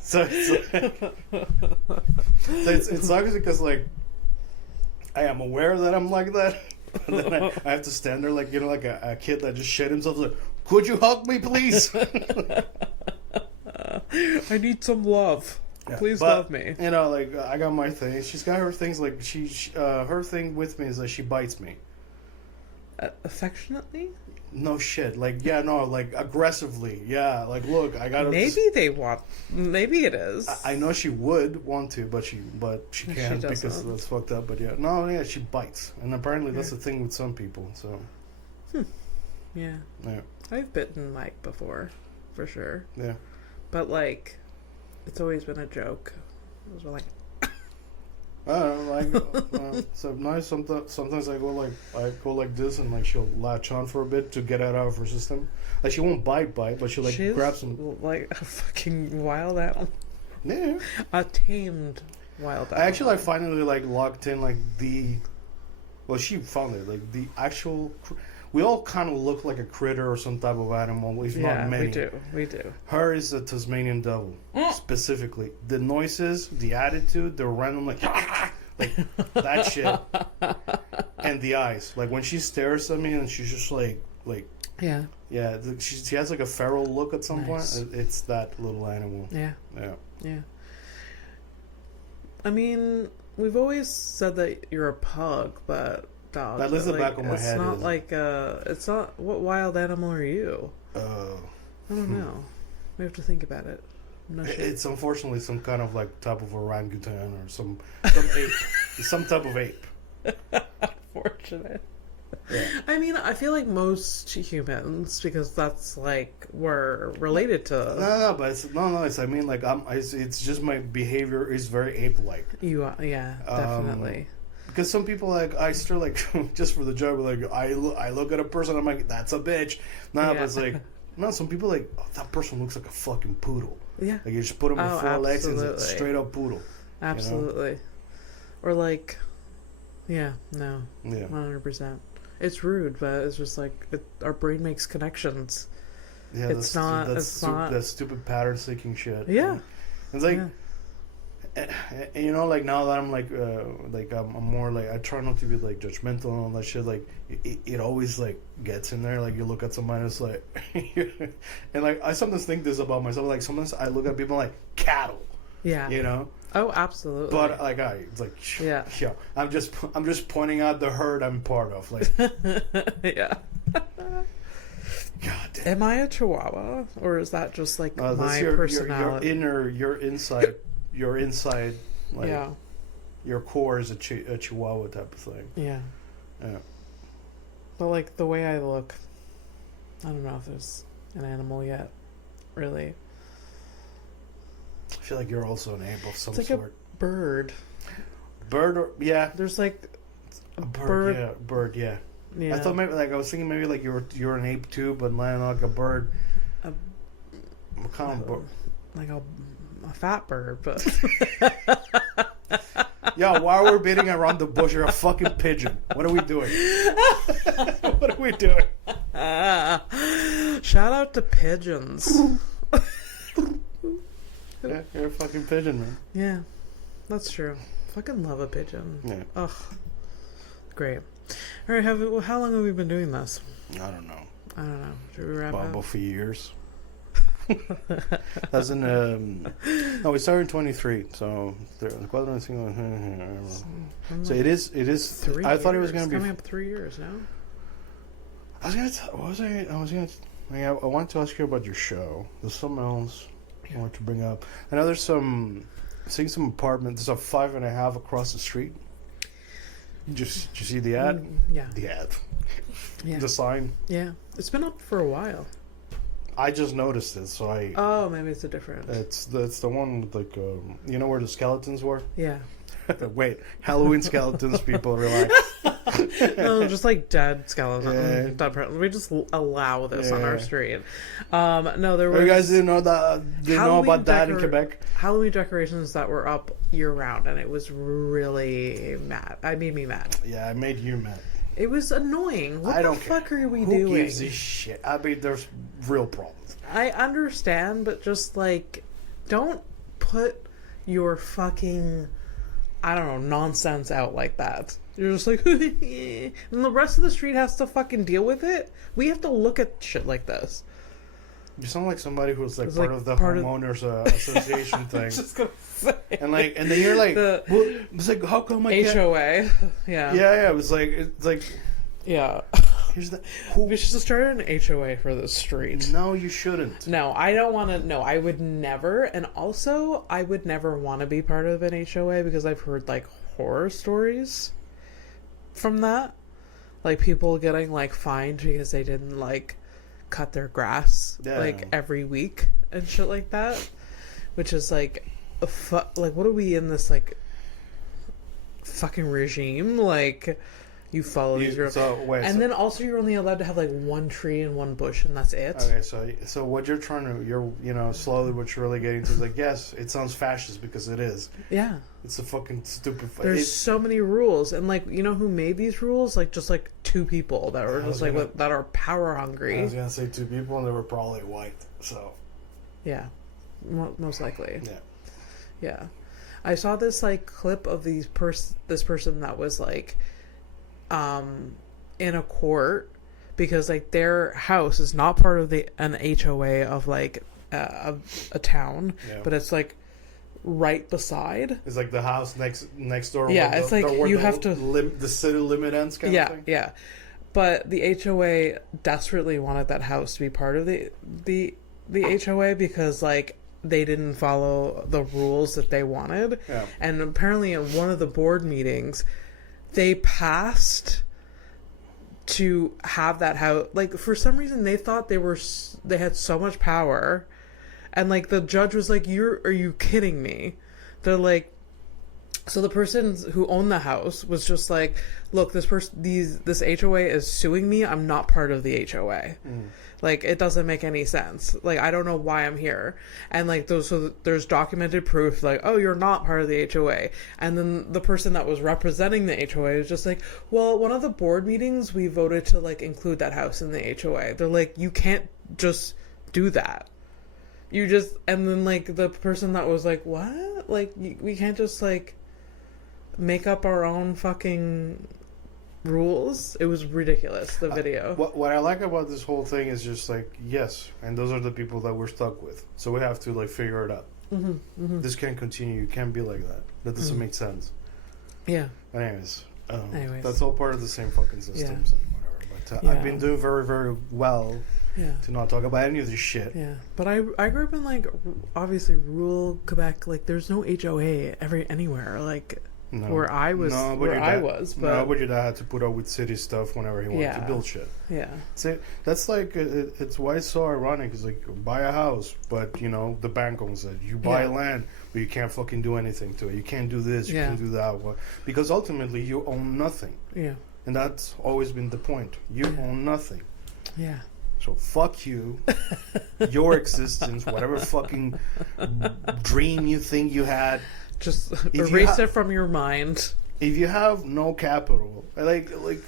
So it sucks because like I am aware that I'm like that, and then I have to stand there like like a kid that just shit himself. Like, could you hug me, please? I need some love. Please love me. Like I got my thing. She's got her things. Like her thing with me is that she bites me. Affectionately? No shit. Like like aggressively. Yeah. Like look, I gotta. Maybe Maybe it is. I know she would want to, but she can't because that's fucked up. But she bites, and apparently that's the thing with some people. So. Yeah. Yeah. I've bitten Mike before, for sure. Yeah. But like, it's always been a joke. It was like. I don't know, so nice. Sometimes I go like this, and like she'll latch on for a bit to get it out of her system. Like she won't bite, but she'll like grab some. Like a fucking wild animal. Yeah. A tamed wild animal. I actually finally like locked in like the. Well, she found it like the actual. We all kind of look like a critter or some type of animal, if not many. We do. Her is a Tasmanian devil, specifically. The noises, the attitude, the random like that shit, and the eyes. Like when she stares at me and she's just like. Yeah. Yeah, she has like a feral look at some point. It's that little animal. Yeah. Yeah. Yeah. I mean, we've always said that you're a pug, but. Dog, that lives in the back of my head. It's not like it's not. What wild animal are you? I don't know. We have to think about it. It's unfortunately some kind of like type of orangutan or some ape, some type of ape. Unfortunate. Yeah. I mean, I feel like most humans, because that's like we're related to. No, but it's. I mean, like it's just my behavior is very ape-like. You are, yeah, definitely. Because some people like I still like just for the joke, like I look at a person, I'm like that's a bitch. Nah, but it's like no. Some people like that person looks like a fucking poodle. Yeah. Like you just put him in four legs and it's a straight up poodle. Absolutely. You know? Or like, yeah, no, 100%. It's rude, but it's just like our brain makes connections. Yeah, it's not. That stupid pattern seeking shit. Yeah, it's like, you know, like now that I'm like I'm more like I try not to be like judgmental and all that shit. Like it always like gets in there. Like you look at somebody, it's like, and like I sometimes think this about myself. Like sometimes I look at people like cattle. Yeah, you know. Oh, absolutely. But like it's like yeah. I'm just pointing out the herd I'm part of. Like yeah. God damn. Am I a Chihuahua, or is that just like my personality? Your inside, like your core is a Chihuahua type of thing. Yeah. Yeah. But like the way I look, I don't know if there's an animal yet, really. I feel like you're also an ape of some sort. It's like a bird. Bird or There's like a bird. Yeah, bird. Yeah. Yeah. I thought maybe like I was thinking maybe like you're an ape too, but not like a bird. What kind of bird? Like a fat bird, but. Yo, while we're beating around the bush, you're a fucking pigeon. What are we doing? What are we doing? Shout out to pigeons. Yeah, you're a fucking pigeon, man. Yeah, that's true. Fucking love a pigeon. Yeah. Ugh. Great. All right, how long have we been doing this? I don't know. Should we wrap up? About 4 years. That's in no, we started in 23, so so it is 3 I thought it was years. going to be coming up 3 years now. I wanted to ask you about your show. There's something else I want to bring up. I know there's seeing some apartments. There's a 5.5 across the street. Did you see the ad? Yeah. The ad. Yeah. The sign. Yeah. It's been up for a while. I just noticed it, so I. Oh, maybe it's a different. It's the one with like you know where the skeletons were. Yeah. Wait, Halloween skeletons. People relax. No, just like dead skeletons. Yeah. Dead. We just allow this on our street. No, there were. You guys didn't know that? Didn't know about that in Quebec? Halloween decorations that were up year round, and it was really mad. It made me mad. Yeah, I made you mad. It was annoying. What the fuck are we doing? Who gives a shit? I mean, there's real problems. I understand, but just like, don't put your fucking, I don't know, nonsense out like that. You're just like, and the rest of the street has to fucking deal with it. We have to look at shit like this. You sound like somebody who's like part of the homeowners association thing. Just gonna say. And then you're like, it's like, how come I can't? HOA. Yeah. Yeah. It's like. Yeah. Here's the. We should start an HOA for the street. No, you shouldn't. No, I don't want to. No, I would never. And also, I would never want to be part of an HOA because I've heard like horror stories from that. Like people getting like fined because they didn't like cut their grass like every week and shit like that, which is like like what are we in this like fucking regime? Like you follow these rules, and then also you're only allowed to have like one tree and one bush and that's it. Okay, so what you're trying to slowly what you're really getting to is like, yes, it sounds fascist because it is. Yeah, it's a fucking stupid. There's so many rules, and like you know who made these rules? Like just like two people that were just like that are power hungry. I was gonna say two people, and they were probably white. So yeah, most likely. Yeah. I saw this like clip of this person that was like in a court because like their house is not part of an HOA of like a town, but it's like right beside. It's like the house next door. Yeah, it's like you have to the city limit ends kind of thing. Yeah. But the HOA desperately wanted that house to be part of the HOA because like they didn't follow the rules that they wanted. Yeah. And apparently in one of the board meetings they passed to have that house. Like, for some reason, they thought they had so much power. And, like, the judge was like, are you kidding me? They're like, so the person who owned the house was just like, look, this HOA is suing me. I'm not part of the HOA. Like, it doesn't make any sense. Like, I don't know why I'm here. And, like, there's documented proof, like, oh, you're not part of the HOA. And then the person that was representing the HOA was just like, well, one of the board meetings, we voted to, like, include that house in the HOA. They're like, you can't just do that. And then, like, the person that was like, what? Like, we can't just, like, make up our own fucking rules. It was ridiculous, the video. What I like about this whole thing is just, like, yes, and those are the people that we're stuck with. So we have to, like, figure it out. This can't continue. You can't be like that. That doesn't make sense. Yeah. Anyways, that's all part of the same fucking systems and whatever. But I've been doing very, very well to not talk about any of this shit. Yeah. But I grew up in, like, obviously rural Quebec. Like, there's no HOA anywhere. Like, where I was. But your dad had to put up with city stuff whenever he wanted to build shit. Yeah. See, that's like, it's why it's so ironic. It's like, buy a house, but, you know, the bank owns it. You buy land, but you can't fucking do anything to it. You can't do this, you can't do that. Because ultimately, you own nothing. Yeah. And that's always been the point. You own nothing. Yeah. So fuck you, your existence, whatever fucking dream you think you had. Just erase it from your mind. If you have no capital, like you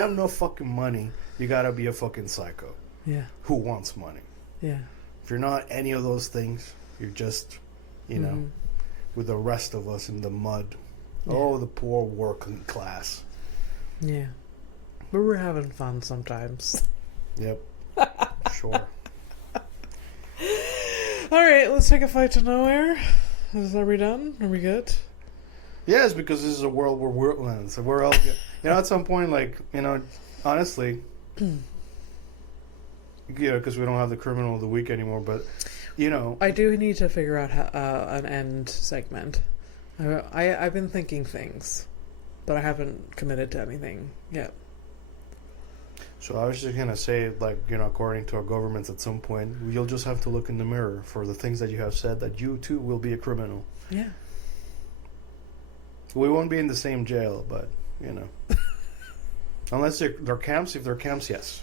have no fucking money, you gotta be a fucking psycho. Yeah. Who wants money? Yeah. If you're not any of those things, you're just, you know, with the rest of us in the mud. Yeah. Oh, the poor working class. Yeah. But we're having fun sometimes. Yep. Sure. Alright, let's take a flight to nowhere. Are we done? Are we good? Yes, because this is a world where we're all, you know, at some point, like, you know, honestly, you know, because we don't have the criminal of the week anymore, but, you know. I do need to figure out an end segment. I've been thinking things, but I haven't committed to anything yet. So I was just going to say, like, you know, according to our governments at some point, you'll just have to look in the mirror for the things that you have said, that you too will be a criminal. Yeah. We won't be in the same jail, but, you know. Unless they're camps. If they're camps, yes.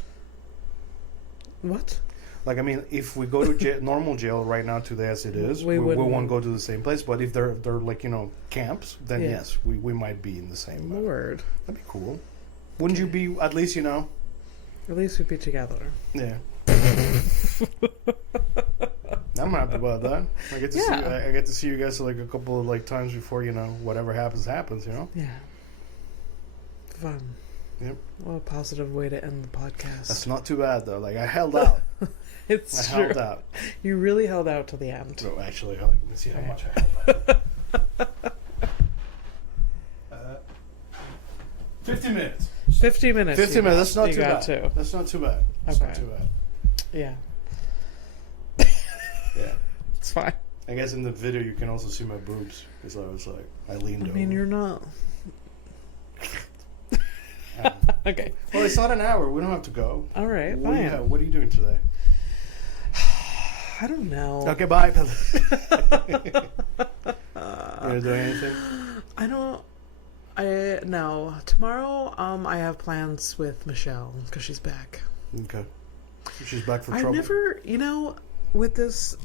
What? Like, I mean, if we go to normal jail right now today as it is, we won't go to the same place. But if they're like, you know, camps, then yes, we might be in the same. Lord. That'd be cool. Wouldn't you be, at least, you know? At least we'd be together. Yeah. I'm happy about that. I get to see you guys like a couple of like times before, you know, whatever happens, you know? Yeah. Fun. Yep. What a positive way to end the podcast. That's not too bad though. Like, I held out. I held out. You really held out to the end. No, actually, let me see how much I held out. 50 minutes. 50 minutes. 50 minutes. That's not too bad. That's not too bad. That's not too bad. Yeah. Yeah. It's fine. I guess in the video you can also see my boobs because I was like, I leaned over. I mean, you're not. Okay. Well, it's not an hour. We don't have to go. All right. Fine. What are you doing today? I don't know. Okay, bye. You gonna do anything? No. Tomorrow, I have plans with Michelle because she's back. Okay. She's back for trouble. I never, you know, with this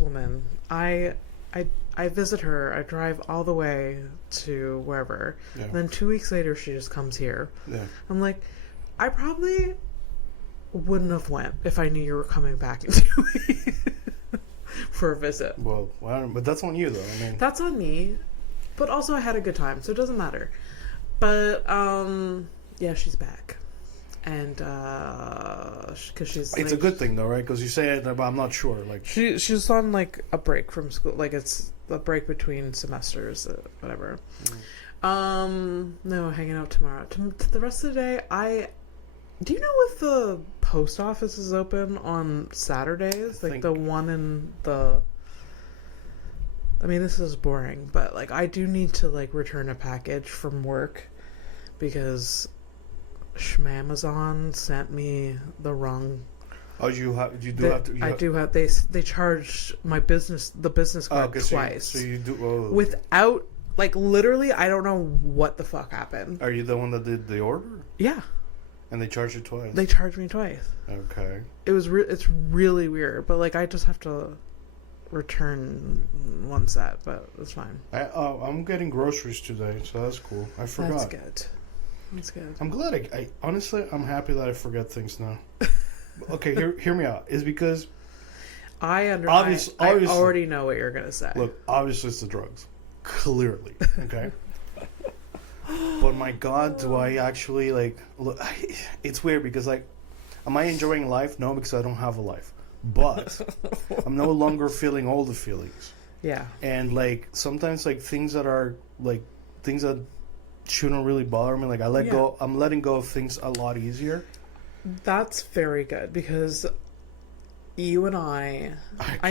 woman, I visit her. I drive all the way to wherever. Yeah. And then 2 weeks later, she just comes here. Yeah. I'm like, I probably wouldn't have went if I knew you were coming back in 2 weeks for a visit. Well, but that's on you, though. I mean, that's on me. But also, I had a good time, so it doesn't matter. But yeah, she's back. And because she's it's a good thing though, right? Because you say it, but I'm not sure. Like she's on like a break from school, like it's a break between semesters, whatever. No, hanging out tomorrow. The rest of the day, do you know if the post office is open on Saturdays? Like the one in the. I mean, this is boring, but like I do need to like return a package from work because Schmamazon sent me the wrong. Oh, I do have. They charged the business card twice. So you do without, like, literally, I don't know what the fuck happened. Are you the one that did the order? Yeah. And they charged you twice. They charged me twice. Okay. It's really weird, but like I just have to return one set, but it's fine. I'm getting groceries today, so that's cool. I forgot. That's good. I'm glad. I honestly, I'm happy that I forget things now. Okay, hear me out. Is because I already know what you're gonna say. Look, obviously it's the drugs, clearly. Okay. But my God, do I actually like? Look, it's weird because like, am I enjoying life? No, because I don't have a life. But I'm no longer feeling all the feelings. Yeah. And like sometimes like things that shouldn't really bother me. Like I let go. I'm letting go of things a lot easier. That's very good because you and I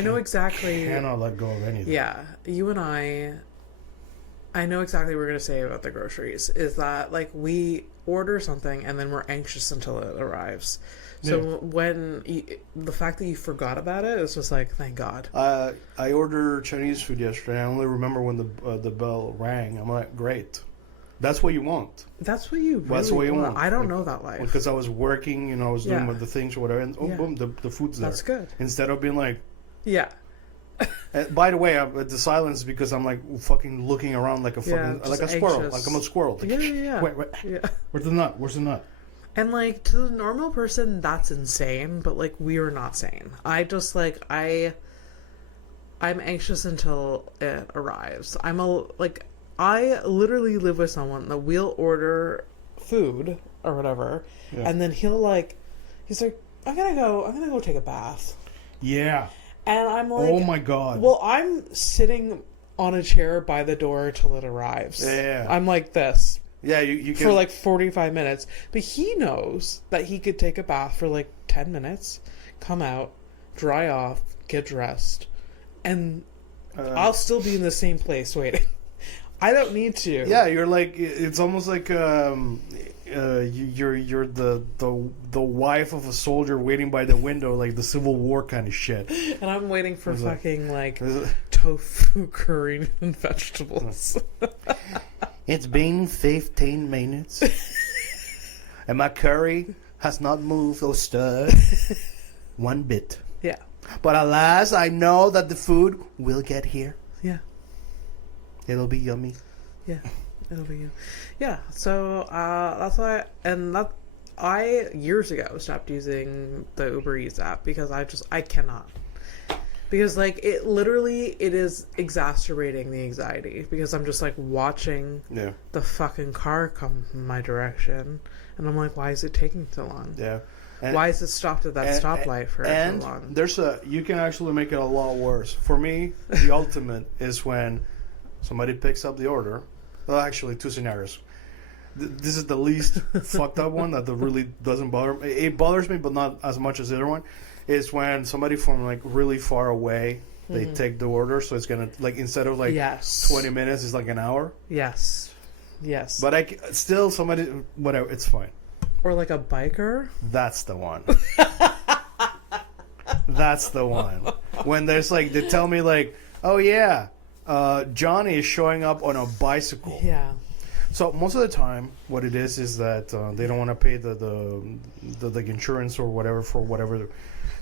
know exactly. Cannot let go of anything. Yeah, you and I know exactly what we're going to say about the groceries, is that, like, we order something and then we're anxious until it arrives. So when the fact that you forgot about it, it's just like, thank God. I ordered Chinese food yesterday. I only remember when the bell rang. I'm like, great. That's what you want. That's what you really want. I don't know that life. Because I was working, I was doing the things or whatever, and boom, the food's there. That's good. Instead of being like... Yeah. By the way, the silence is because I'm like fucking looking around like a fucking like a squirrel, like I'm a squirrel. Like, wait, where's the nut? Where's the nut? And like to the normal person, that's insane. But like we are not sane. I just like I'm anxious until it arrives. I literally live with someone that will order food or whatever, and then he's like, I'm gonna go take a bath. Yeah. And I'm like, oh my God. Well, I'm sitting on a chair by the door till it arrives. Yeah. I'm like this. Yeah, you for like 45 minutes. But he knows that he could take a bath for like 10 minutes, come out, dry off, get dressed, and I'll still be in the same place waiting. I don't need to. Yeah, you're like, it's almost like you're the wife of a soldier waiting by the window, like the Civil War kind of shit. And I'm waiting for fucking tofu curry and vegetables. It's been 15 minutes, and my curry has not moved or stirred one bit. Yeah. But alas, I know that the food will get here. Yeah. It'll be yummy. Yeah. It'll be, yeah. So that's why, and that I years ago stopped using the Uber Eats app because I cannot, because like it is exacerbating the anxiety because I'm just like watching the fucking car come my direction, and I'm like, why is it taking so long? Yeah. And, why is it stopped at that stoplight for so long? You can actually make it a lot worse. For me, the ultimate is when somebody picks up the order. Well, actually, two scenarios. This is the least fucked up one that really doesn't bother me. It bothers me, but not as much as the other one. Is when somebody from like really far away, they take the order, so it's gonna like instead of like 20 minutes, it's like an hour. Yes. But still somebody, whatever, it's fine. Or like a biker. That's the one. That's the one. When there's like they tell me like, oh yeah. Johnny is showing up on a bicycle. Yeah. So most of the time, what it is that they don't want to pay the insurance or whatever for whatever.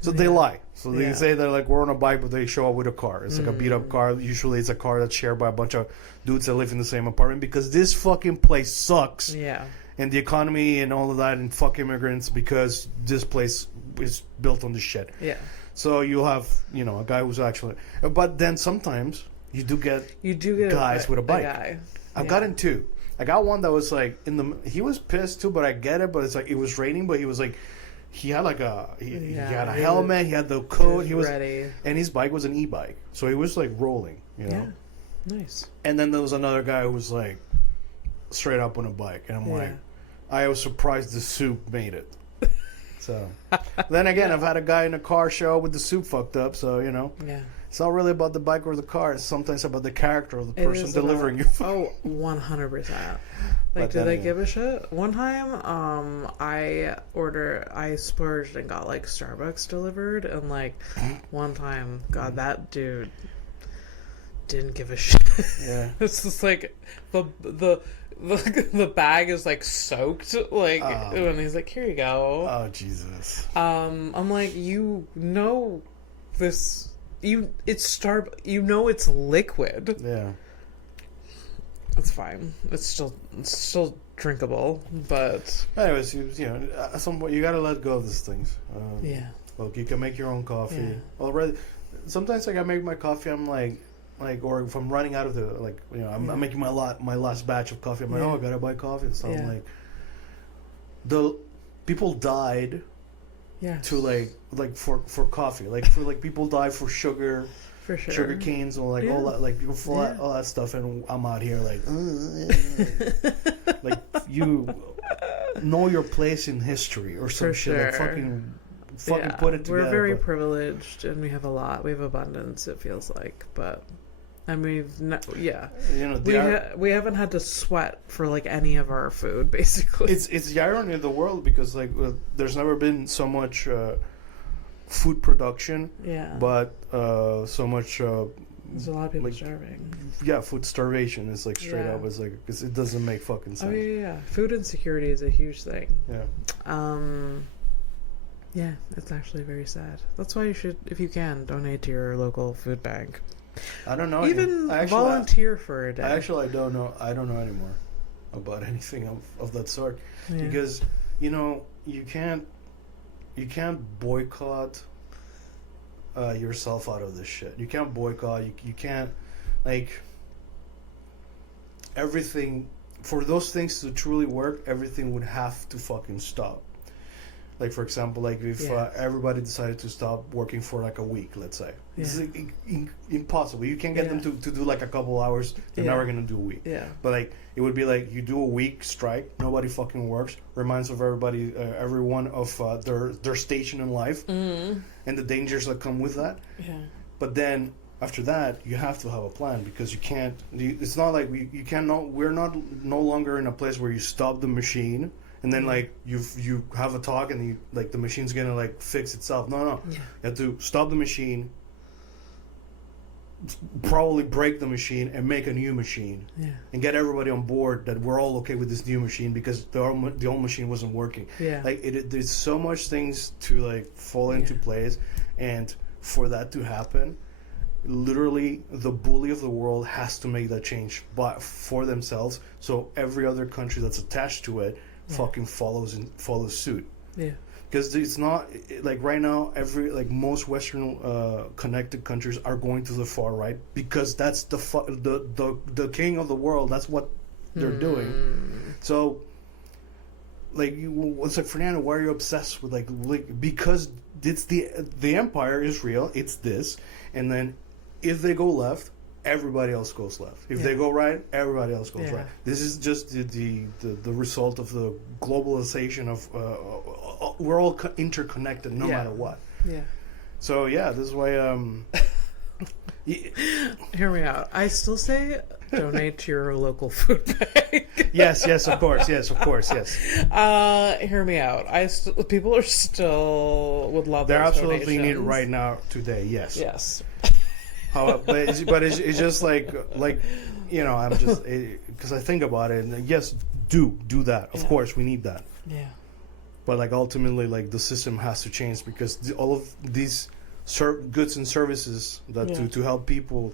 So they lie. So they say they're like we're on a bike, but they show up with a car. It's like a beat up car. Usually, it's a car that's shared by a bunch of dudes that live in the same apartment because this fucking place sucks. Yeah. And the economy and all of that, and fuck immigrants because this place is built on this shit. Yeah. So you have a guy who's actually, but then sometimes. You do get guys with a bike. I've gotten two. I got one that was like he was pissed too, but I get it. But it's like it was raining, but he was like he had like he had a helmet, he had the coat, he was ready, and his bike was an e-bike, so he was like rolling, Yeah, nice. And then there was another guy who was like straight up on a bike, and I'm like, I was surprised the soup made it. So then again, I've had a guy in a car show with the soup fucked up, so Yeah. It's not really about the bike or the car. It's sometimes about the character of the person delivering your food. 100%. Like, do they give a shit? One time, I splurged and got, like, Starbucks delivered, and, like, one time, God, that dude didn't give a shit. Yeah. It's just, like, the bag is, like, soaked, like, and he's like, here you go. Oh, Jesus. I'm like, you know this... it's liquid. Yeah. It's fine. It's still drinkable, but anyways, at some point you gotta let go of these things. yeah. Look, you can make your own coffee. Yeah. Already, sometimes like I make my coffee. I'm like, or if I'm running out of I'm making my last batch of coffee. I'm like, I gotta buy coffee. So I'm like, the people died. Yeah. To like for coffee, people die for sugar. For sure. Sugar canes or all that, people all that stuff, and I'm out here like you know your place in history or some shit. Like fucking put it together. We're very privileged, and we have a lot. We have abundance. It feels like, but and we haven't had to sweat for like any of our food. Basically, it's the irony of the world because there's never been so much. Food production, but so much. There's a lot of people starving. Yeah, food starvation is like straight up. It's like because it doesn't make fucking sense. Oh yeah. Food insecurity is a huge thing. Yeah. Yeah, it's actually very sad. That's why you should, if you can, donate to your local food bank. I don't know. Even volunteer for a day. I don't know. I don't know anymore about anything of that sort because you can't boycott yourself out of this shit. You can't boycott. You can't everything. For those things to truly work, everything would have to fucking stop. Like for example, if everybody decided to stop working for a week, let's say, it's impossible. You can't get them to do a couple hours. They're never gonna do a week. Yeah. But it would be you do a week strike, nobody fucking works. Reminds of everyone of their station in life and the dangers that come with that. Yeah. But then after that, you have to have a plan because you can't. It's not like you cannot. We're no longer in a place where you stop the machine. And then you have a talk and the machine's gonna fix itself. No. Yeah. You have to stop the machine, probably break the machine and make a new machine. Yeah. And get everybody on board that we're all okay with this new machine because the old machine wasn't working. Yeah. There's so much things to fall into place, and for that to happen, literally the bully of the world has to make that change for themselves. So every other country that's attached to it fucking follows suit. Yeah, because it's not right now. Most Western connected countries are going to the far right because that's the king of the world. That's what they're doing. So, it's Fernando, why are you obsessed with because it's the empire is real. It's this, and then if they go left, everybody else goes left. If they go right, everybody else goes right. This is just the result of the globalization of we're all interconnected no matter what. Yeah. So this is why. Hear me out. I still say donate to your local food bank. Yes, of course. Yes. Hear me out. People are still would love. They're absolutely needed right now today. Yes. Yes. But it's just I'm just because I think about it and yes, do that. Of course, we need that. Yeah. But ultimately, the system has to change because all of these goods and services that to help people,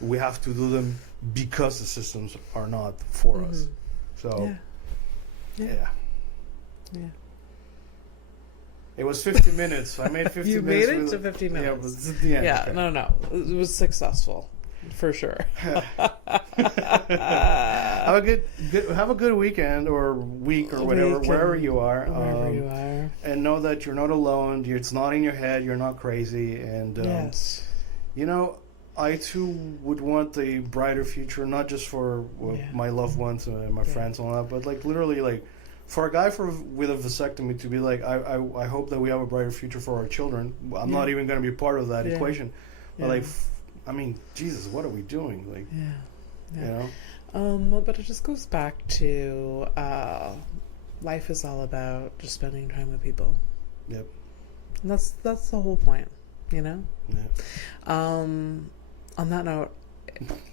we have to do them because the systems are not for us. So, yeah. It was 50 minutes. I made 50 you minutes. You made it to 50 minutes. Yeah, it was at the end. Yeah, okay. No. It was successful. For sure. Have a good weekend or week or whatever, wherever you are. Wherever you are. And know that you're not alone. It's not in your head. You're not crazy. And, yes. I too would want a brighter future, not just for my loved ones and my friends and all that, but literally for a guy with a vasectomy to be I hope that we have a brighter future for our children. I'm not even going to be part of that equation. But I mean, Jesus, what are we doing? Like, you know? But it just goes back to life is all about just spending time with people. Yep. And that's the whole point, you know? Yeah. On that note,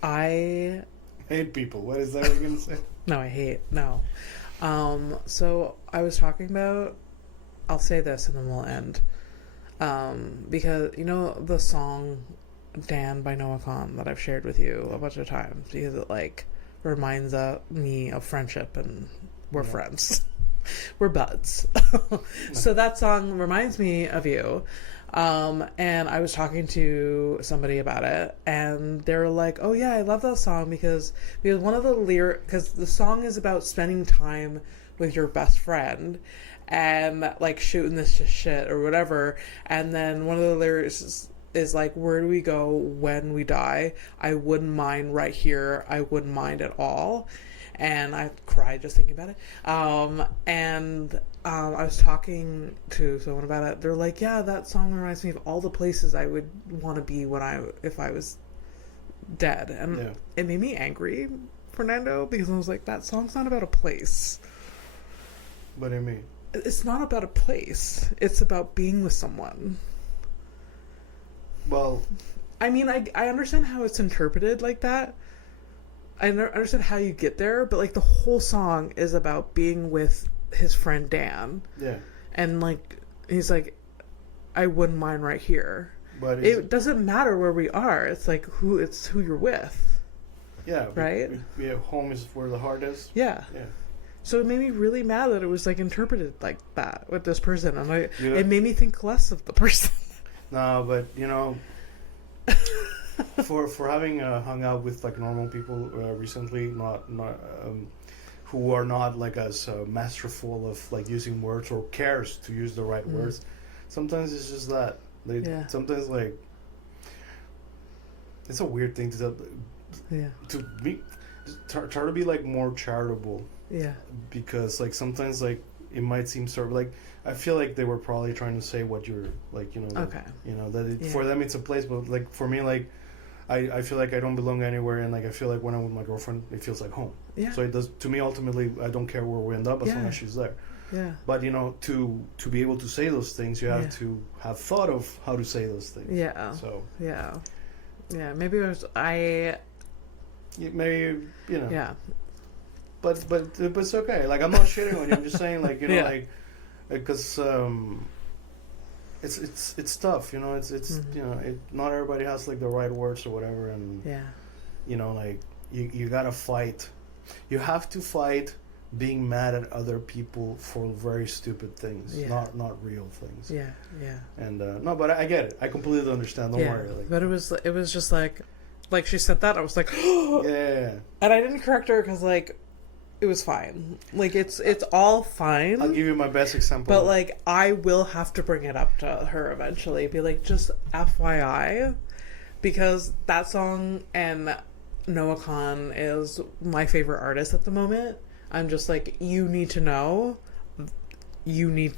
I hate people. What is that you're going to say? No, I hate. No. So I was talking about, I'll say this and then we'll end. Because, you know, the song Dan by Noah Khan that I've shared with you a bunch of times, because it like reminds me of friendship, and we're friends. We're buds. So that song reminds me of you. And I was talking to somebody about it, and they were like, oh yeah, I love that song because one of the lyrics, because the song is about spending time with your best friend and like shooting this shit or whatever. And then one of the lyrics is like, where do we go when we die? I wouldn't mind right here. I wouldn't mind at all. And I cried just thinking about it. I was talking to someone about it. They're like, yeah, that song reminds me of all the places I would want to be if I was dead. And it made me angry, Fernando, because I was like, that song's not about a place. What do you mean? It's not about a place. It's about being with someone. Well, I mean, I understand how it's interpreted like that. I understand how you get there, but like the whole song is about being with his friend Dan. Yeah. And like he's like, I wouldn't mind right here. But it doesn't matter where we are. It's like who you're with. Yeah. Right? Home is where the heart is. Yeah. Yeah. So it made me really mad that it was like interpreted like that with this person. And it made me think less of the person. No, but you know, for having hung out with like normal people recently, not who are not like as masterful of like using words or cares to use the right words. Sometimes it's just that sometimes like it's a weird thing to be try to be like more charitable. Yeah. Because like sometimes like it might seem sort of like I feel like they were probably trying to say what you're like, you know. Okay. You know that for them it's a place, but like for me, like I feel like I don't belong anywhere, and like I feel like when I'm with my girlfriend, it feels like home. Yeah. So it does to me. Ultimately, I don't care where we end up as long as she's there. Yeah. But you know, to be able to say those things, you have to have thought of how to say those things. Yeah. So. Yeah. Yeah. Maybe maybe you know. Yeah. But it's okay. Like I'm not shitting on you. I'm just saying, like you know, like because it's tough. You know, it's you know, not everybody has like the right words or whatever, and you know, like you gotta fight. You have to fight being mad at other people for very stupid things, not real things. Yeah, yeah. And no, but I get it. I completely understand. Don't worry. Like, but it was just like she said that I was like, yeah. And I didn't correct her because like. It was fine. Like it's all fine. I'll give you my best example. But like I will have to bring it up to her eventually. Be like, just FYI, because that song and Noah Khan is my favorite artist at the moment. I'm just like, you need to know. You need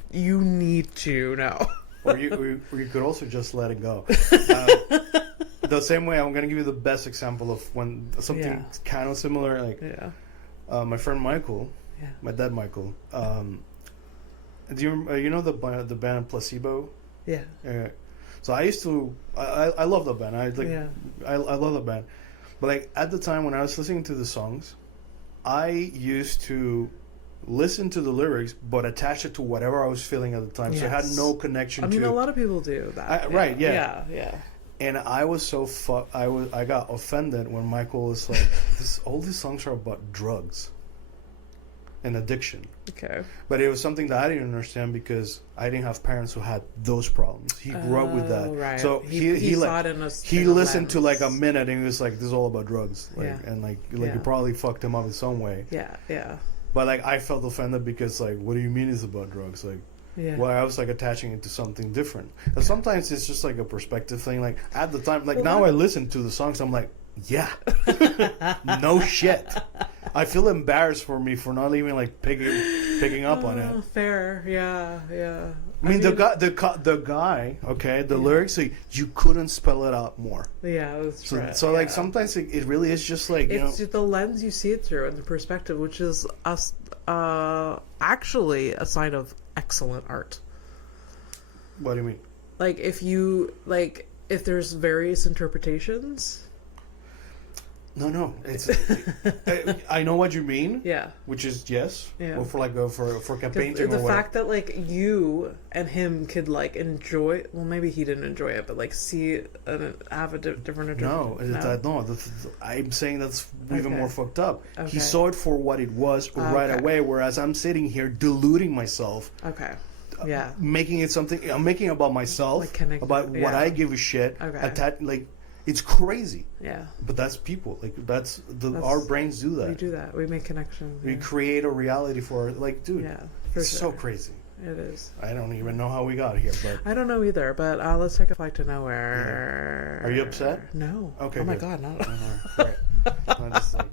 to know. Or you could also just let it go. The same way, I'm gonna give you the best example of when something kind of similar, like. Yeah. My friend Michael, my dad Michael. Do you know the band Placebo? Yeah. So I used to I love the band. I love the band, but like at the time when I was listening to the songs, I used to listen to the lyrics but attach it to whatever I was feeling at the time. Yes. So it had no connection. I mean, a lot of people do that. Right? Yeah. And I was so I got offended when Michael was like, all these songs are about drugs and addiction. Okay. But it was something that I didn't understand because I didn't have parents who had those problems. He grew up with that. Right. So he like, he listened to like a minute and he was like, this is all about drugs. Like, and like it probably fucked him up in some way. Yeah, yeah. But like I felt offended because like, what do you mean it's about drugs? Like, well, I was like attaching it to something different. And sometimes it's just like a perspective thing. Like at the time, like now I listen to the songs, I'm like, yeah, no shit. I feel embarrassed for me for not even like picking up on it. Fair, yeah. I mean, the guy, okay, the lyrics, like, you couldn't spell it out more. Yeah, that's So, right. so like, sometimes it really is just like, you know. It's the lens you see it through and the perspective, which is actually a sign of excellent art. What do you mean? Like, if there's various interpretations. No, it's. I know what you mean. Yeah. Which is yes. Yeah. Well, for campaigning The or whatever. fact that like you and him could like enjoy. Well, maybe he didn't enjoy it, but like see and have a different interpretation. No. I'm saying that's even Okay. more fucked up. Okay. He saw it for what it was right Okay. away, whereas I'm sitting here deluding myself. Okay. Yeah. Making it something. I'm making it about myself. Like connect- about what yeah. I give a shit. Okay. Like, it's crazy. Yeah. But that's people. Like That's- our brains do that. We do that. We make connections. We Yeah. create a reality for it. Like, dude, Yeah, for it's sure. so crazy. It is. I don't even know how we got here, but I don't know either, but let's take a flight to nowhere. Are you upset? No. Okay, Oh my good. god, not. Right. I'm just like,